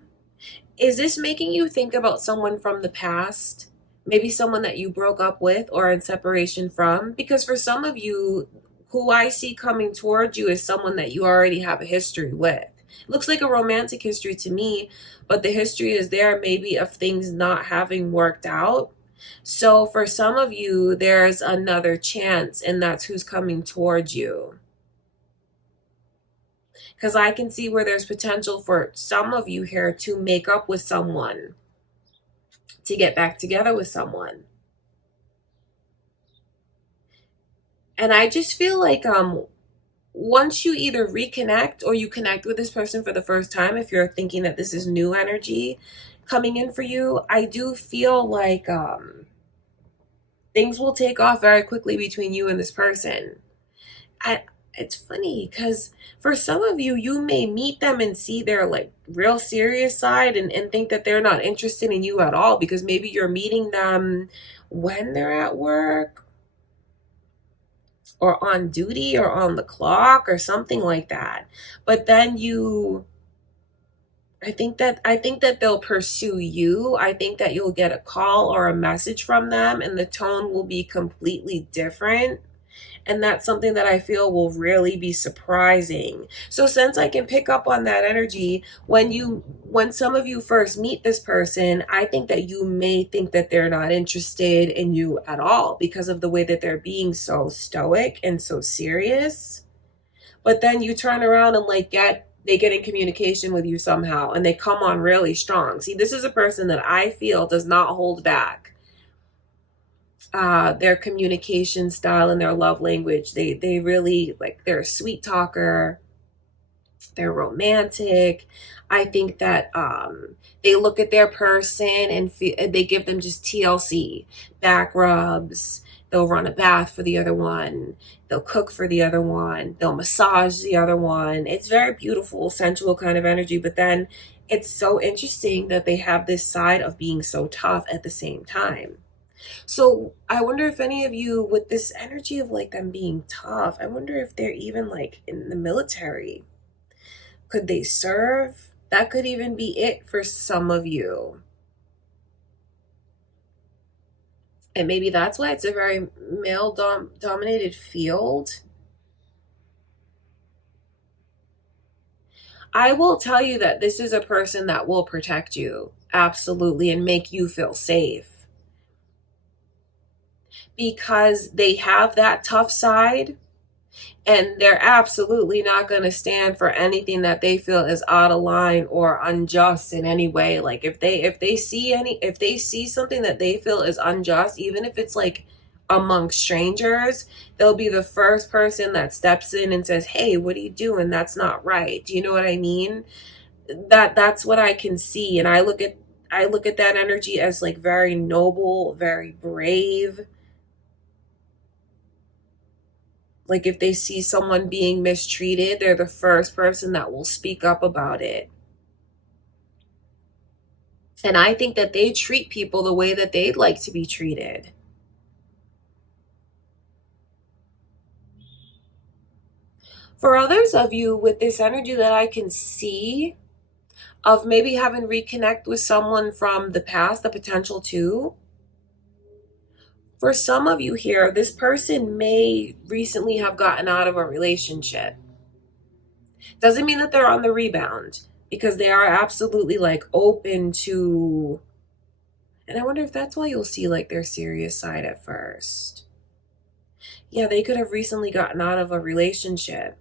is this making you think about someone from the past? Maybe someone that you broke up with or in separation from? Because for some of you, who I see coming towards you is someone that you already have a history with. It looks like a romantic history to me, but the history is there maybe of things not having worked out. So for some of you, there's another chance, and that's who's coming towards you. Because I can see where there's potential for some of you here to make up with someone, to get back together with someone. And I just feel like once you either reconnect or you connect with this person for the first time, if you're thinking that this is new energy coming in for you, I do feel like things will take off very quickly between you and this person. It's funny because for some of you, you may meet them and see their like real serious side, and think that they're not interested in you at all, because maybe you're meeting them when they're at work or on duty or on the clock or something like that. But then I think that they'll pursue you. I think that you'll get a call or a message from them and the tone will be completely different. And that's something that I feel will really be surprising. So since I can pick up on that energy, when some of you first meet this person, I think that you may think that they're not interested in you at all because of the way that they're being so stoic and so serious. But then you turn around and they get in communication with you somehow and they come on really strong. See, this is a person that I feel does not hold back. Their communication style and their love language. They really they're a sweet talker. They're romantic. I think that they look at their person and they give them just TLC, back rubs. They'll run a bath for the other one. They'll cook for the other one. They'll massage the other one. It's very beautiful, sensual kind of energy. But then it's so interesting that they have this side of being so tough at the same time. So I wonder if any of you with this energy of them being tough, I wonder if they're even in the military. Could they serve? That could even be it for some of you. And maybe that's why it's a very male dominated field. I will tell you that this is a person that will protect you, absolutely, and make you feel safe. Because they have that tough side and they're absolutely not going to stand for anything that they feel is out of line or unjust in any way. If they see something that they feel is unjust, even if it's amongst strangers, they'll be the first person that steps in and says, "Hey, what are you doing? That's not right." Do you know what I mean? That's what I can see. And I look at that energy as very noble, very brave. If they see someone being mistreated, they're the first person that will speak up about it. And I think that they treat people the way that they'd like to be treated. For others of you with this energy that I can see of maybe having reconnect with someone from the past, the potential too. For some of you here, this person may recently have gotten out of a relationship. Doesn't mean that they're on the rebound, because they are absolutely open to, and I wonder if that's why you'll see their serious side at first. Yeah, they could have recently gotten out of a relationship.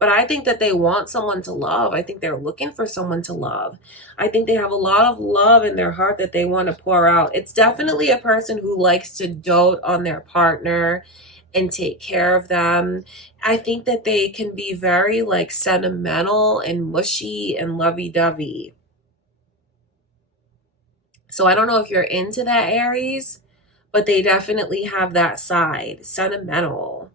But I think that they want someone to love. I think they're looking for someone to love. I think they have a lot of love in their heart that they want to pour out. It's definitely a person who likes to dote on their partner and take care of them. I think that they can be very sentimental and mushy and lovey-dovey. So I don't know if you're into that, Aries, but they definitely have that side, sentimental.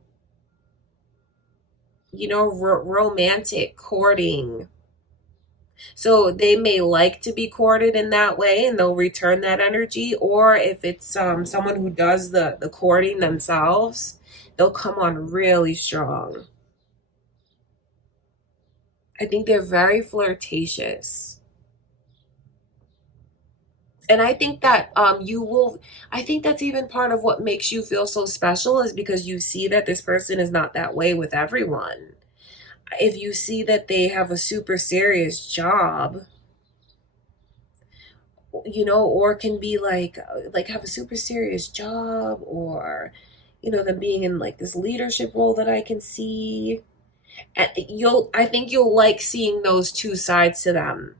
Romantic, courting. So they may like to be courted in that way and they'll return that energy. Or if it's someone who does the courting themselves, they'll come on really strong. I think they're very flirtatious. And I think that I think that's even part of what makes you feel so special, is because you see that this person is not that way with everyone. If you see that they have a super serious job, or can be have a super serious job, or, them being in this leadership role that I can see. And I think you'll like seeing those two sides to them.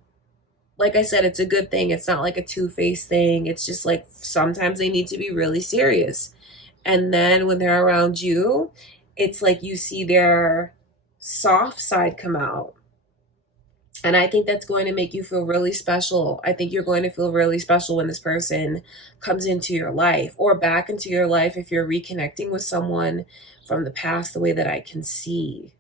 Like I said, it's a good thing. It's not a two-faced thing. It's just sometimes they need to be really serious. And then when they're around you, it's you see their soft side come out. And I think that's going to make you feel really special. I think you're going to feel really special when this person comes into your life, or back into your life if you're reconnecting with someone from the past, the way that I can see.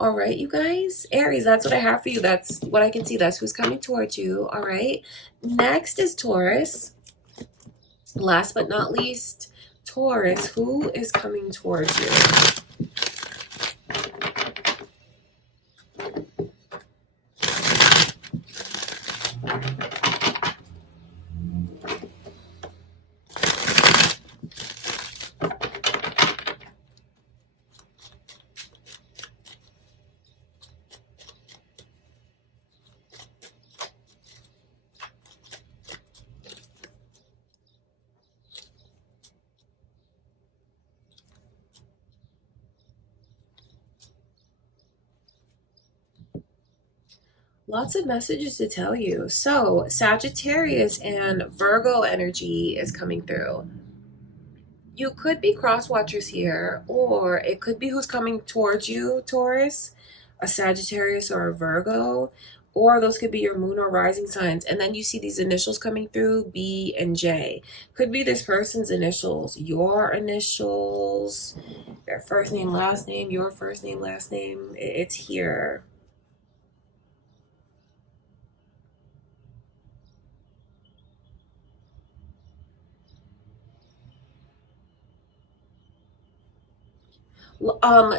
All right, you guys, Aries, that's what I have for you. That's what I can see. That's who's coming towards you. All right. Next is Taurus. Last but not least, Taurus, who is coming towards you? Lots of messages to tell you. So, Sagittarius and Virgo energy is coming through. You could be cross watchers here, or it could be who's coming towards you, Taurus, a Sagittarius or a Virgo, or those could be your moon or rising signs. And then you see these initials coming through, B and J. Could be this person's initials, your initials, their first name, last name, your first name, last name. It's here.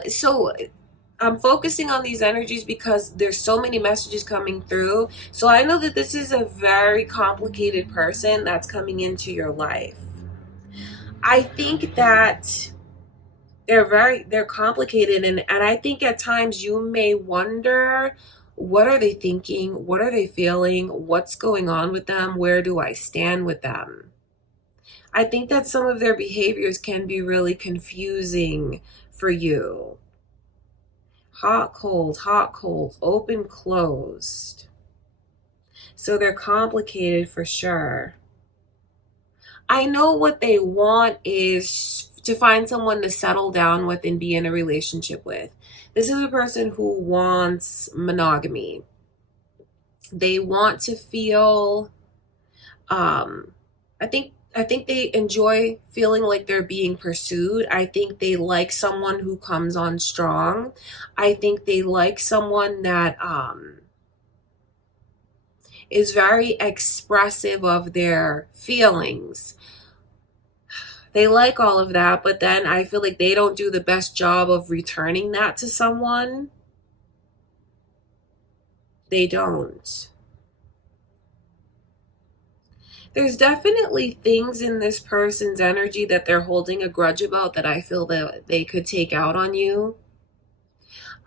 So I'm focusing on these energies because there's so many messages coming through. So I know that this is a very complicated person that's coming into your life. I think that they're complicated, and I think at times you may wonder, what are they thinking? What are they feeling? What's going on with them? Where do I stand with them? I think that some of their behaviors can be really confusing for you. Hot, cold, open, closed. So they're complicated for sure. I know what they want is to find someone to settle down with and be in a relationship with. This is a person who wants monogamy. They want to feel, I think they enjoy feeling like they're being pursued. I think they like someone who comes on strong. I think they like someone that is very expressive of their feelings. They like all of that, but then I feel like they don't do the best job of returning that to someone. They don't. There's definitely things in this person's energy that they're holding a grudge about that I feel that they could take out on you.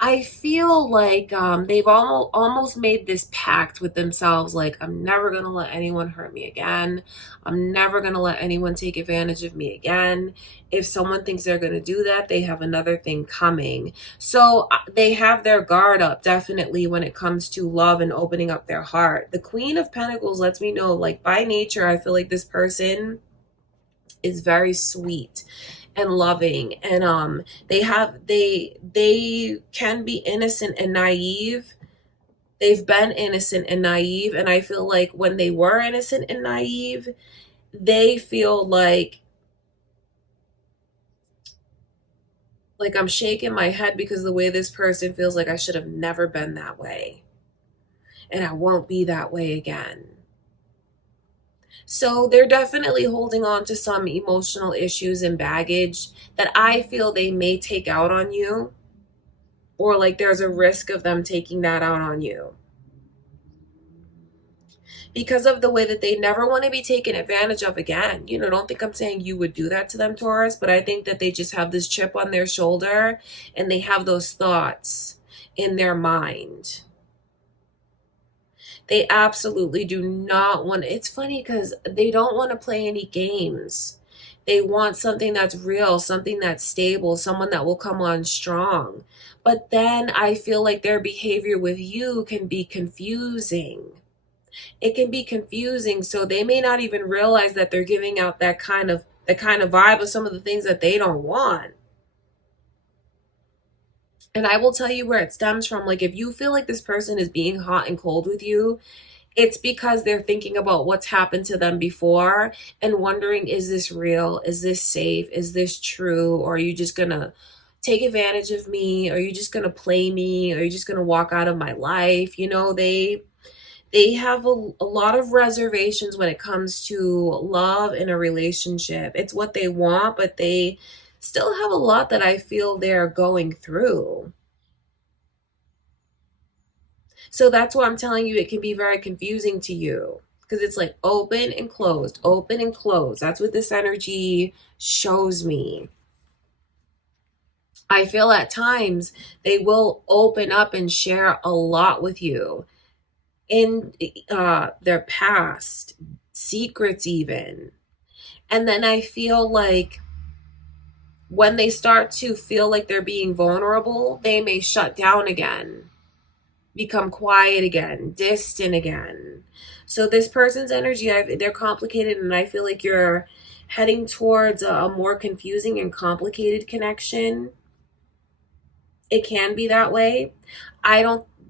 I feel like they've almost made this pact with themselves, like, I'm never going to let anyone hurt me again. I'm never going to let anyone take advantage of me again. If someone thinks they're going to do that, they have another thing coming. So they have their guard up, definitely, when it comes to love and opening up their heart. The Queen of Pentacles lets me know, like, by nature, I feel like this person is very sweet and loving, and they can be innocent and naive. They've been innocent and naive, and I feel like when they were innocent and naive, they feel like I'm shaking my head because the way this person feels like I should have never been that way, and I won't be that way again. So they're definitely holding on to some emotional issues and baggage that I feel they may take out on you, or like there's a risk of them taking that out on you. Because of the way that they never want to be taken advantage of again. Don't think I'm saying you would do that to them, Taurus, but I think that they just have this chip on their shoulder and they have those thoughts in their mind. They absolutely do not want. It's funny because they don't want to play any games. They want something that's real, something that's stable, someone that will come on strong. But then I feel like their behavior with you can be confusing. It can be confusing, so they may not even realize that they're giving out that kind of vibe of some of the things that they don't want. And I will tell you where it stems from. Like, if you feel like this person is being hot and cold with you, it's because they're thinking about what's happened to them before and wondering, is this real? Is this safe? Is this true? Or are you just going to take advantage of me? Are you just going to play me? Are you just going to walk out of my life? They have a lot of reservations when it comes to love in a relationship. It's what they want, but they still have a lot that I feel they're going through. So that's why I'm telling you it can be very confusing to you, because it's like open and closed, open and closed. That's what this energy shows me. I feel at times they will open up and share a lot with you in their past, secrets even. And then I feel like when they start to feel like they're being vulnerable, they may shut down again become quiet again, distant again. So this person's energy, they're complicated, and I feel like you're heading towards a more confusing and complicated connection. It can be that way.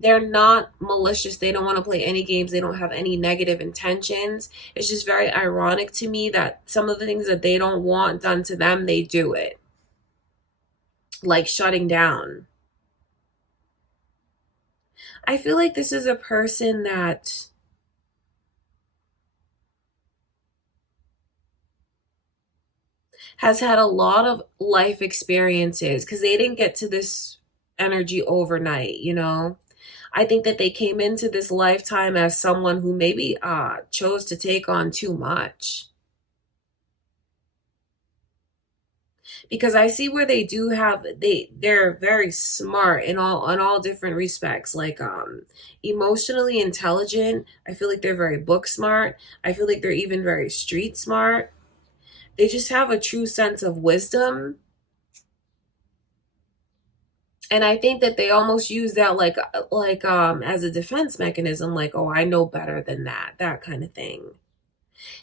They're not malicious. They don't want to play any games. They don't have any negative intentions. It's just very ironic to me that some of the things that they don't want done to them, they do it. Like shutting down. I feel like this is a person that has had a lot of life experiences, because they didn't get to this energy overnight, you know? I think that they came into this lifetime as someone who maybe chose to take on too much. Because I see where they do have they're very smart in all different respects, like emotionally intelligent. I feel like they're very book smart. I feel like they're even very street smart. They just have a true sense of wisdom. And I think that they almost use that like as a defense mechanism, like, oh, I know better than that kind of thing.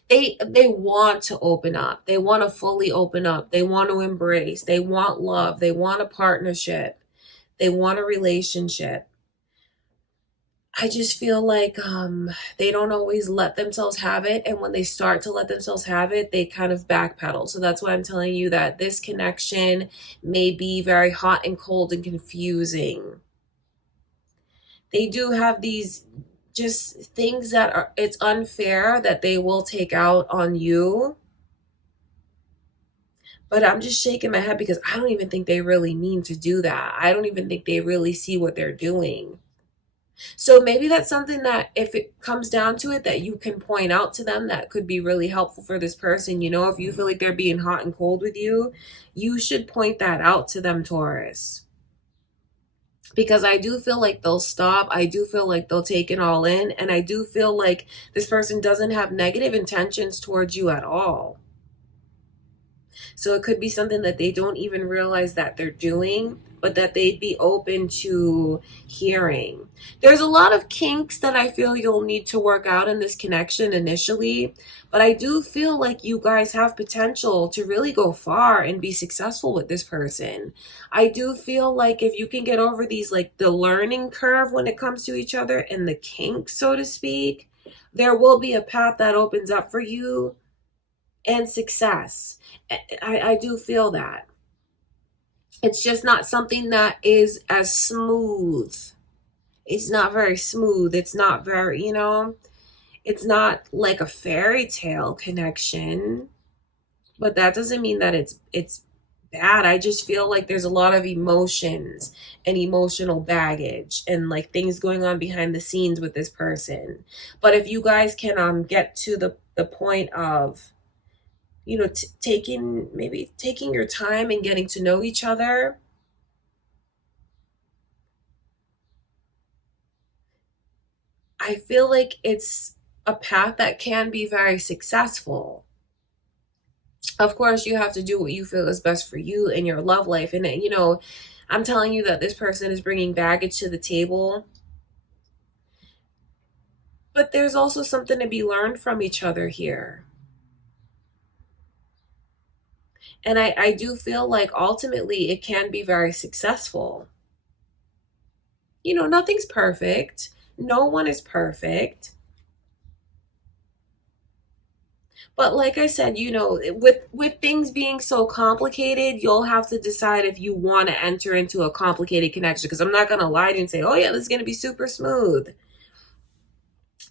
They want to open up. They want to fully open up. They want to embrace. They want love. They want a partnership. They want a relationship. I just feel like they don't always let themselves have it, and when they start to let themselves have it, they kind of backpedal. So that's why I'm telling you that this connection may be very hot and cold and confusing. They do have these just things that are, it's unfair that they will take out on you. But I'm just shaking my head because I don't even think they really mean to do that. I don't even think they really see what they're doing. So maybe that's something that, if it comes down to it, that you can point out to them, that could be really helpful for this person. You know, if you feel like they're being hot and cold with you, you should point that out to them, Taurus. Because I do feel like they'll stop. I do feel like they'll take it all in. And I do feel like this person doesn't have negative intentions towards you at all. So it could be something that they don't even realize that they're doing, but that they'd be open to hearing. There's a lot of kinks that I feel you'll need to work out in this connection initially, but I do feel like you guys have potential to really go far and be successful with this person. I do feel like if you can get over these, like the learning curve when it comes to each other and the kinks, so to speak, there will be a path that opens up for you and success. I do feel that. It's just not something that is as smooth. It's not very smooth. It's not very, it's not like a fairy tale connection, but that doesn't mean that it's bad. I just feel like there's a lot of emotions and emotional baggage and like things going on behind the scenes with this person. But if you guys can get to the point of taking your time and getting to know each other, I feel like it's a path that can be very successful. Of course, you have to do what you feel is best for you in your love life. And, I'm telling you that this person is bringing baggage to the table. But there's also something to be learned from each other here. And I do feel like ultimately it can be very successful. Nothing's perfect. No one is perfect. But like I said, with things being so complicated, you'll have to decide if you want to enter into a complicated connection. Because I'm not going to lie to you and say, oh yeah, this is going to be super smooth.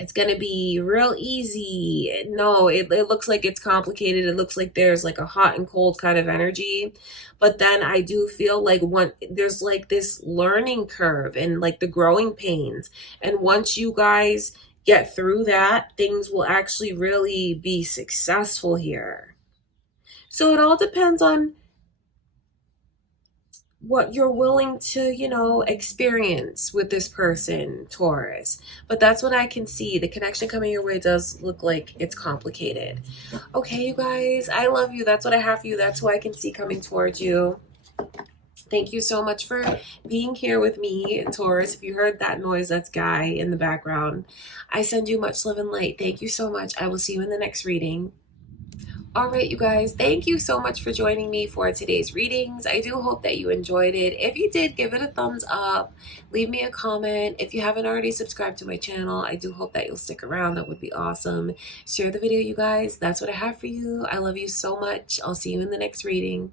It's going to be real easy. No, it looks like it's complicated. It looks like there's like a hot and cold kind of energy. But then I do feel like there's like this learning curve and like the growing pains. And once you guys get through that, things will actually really be successful here. So it all depends on what you're willing to, experience with this person, Taurus. But that's what I can see. The connection coming your way does look like it's complicated. Okay, you guys, I love you. That's what I have for you. That's who I can see coming towards you. Thank you so much for being here with me, Taurus. If you heard that noise, that's Guy in the background. I send you much love and light. Thank you so much. I will see you in the next reading. All right, you guys, thank you so much for joining me for today's readings. I do hope that you enjoyed it. If you did, give it a thumbs up. Leave me a comment. If you haven't already subscribed to my channel, I do hope that you'll stick around. That would be awesome. Share the video, you guys. That's what I have for you. I love you so much. I'll see you in the next reading.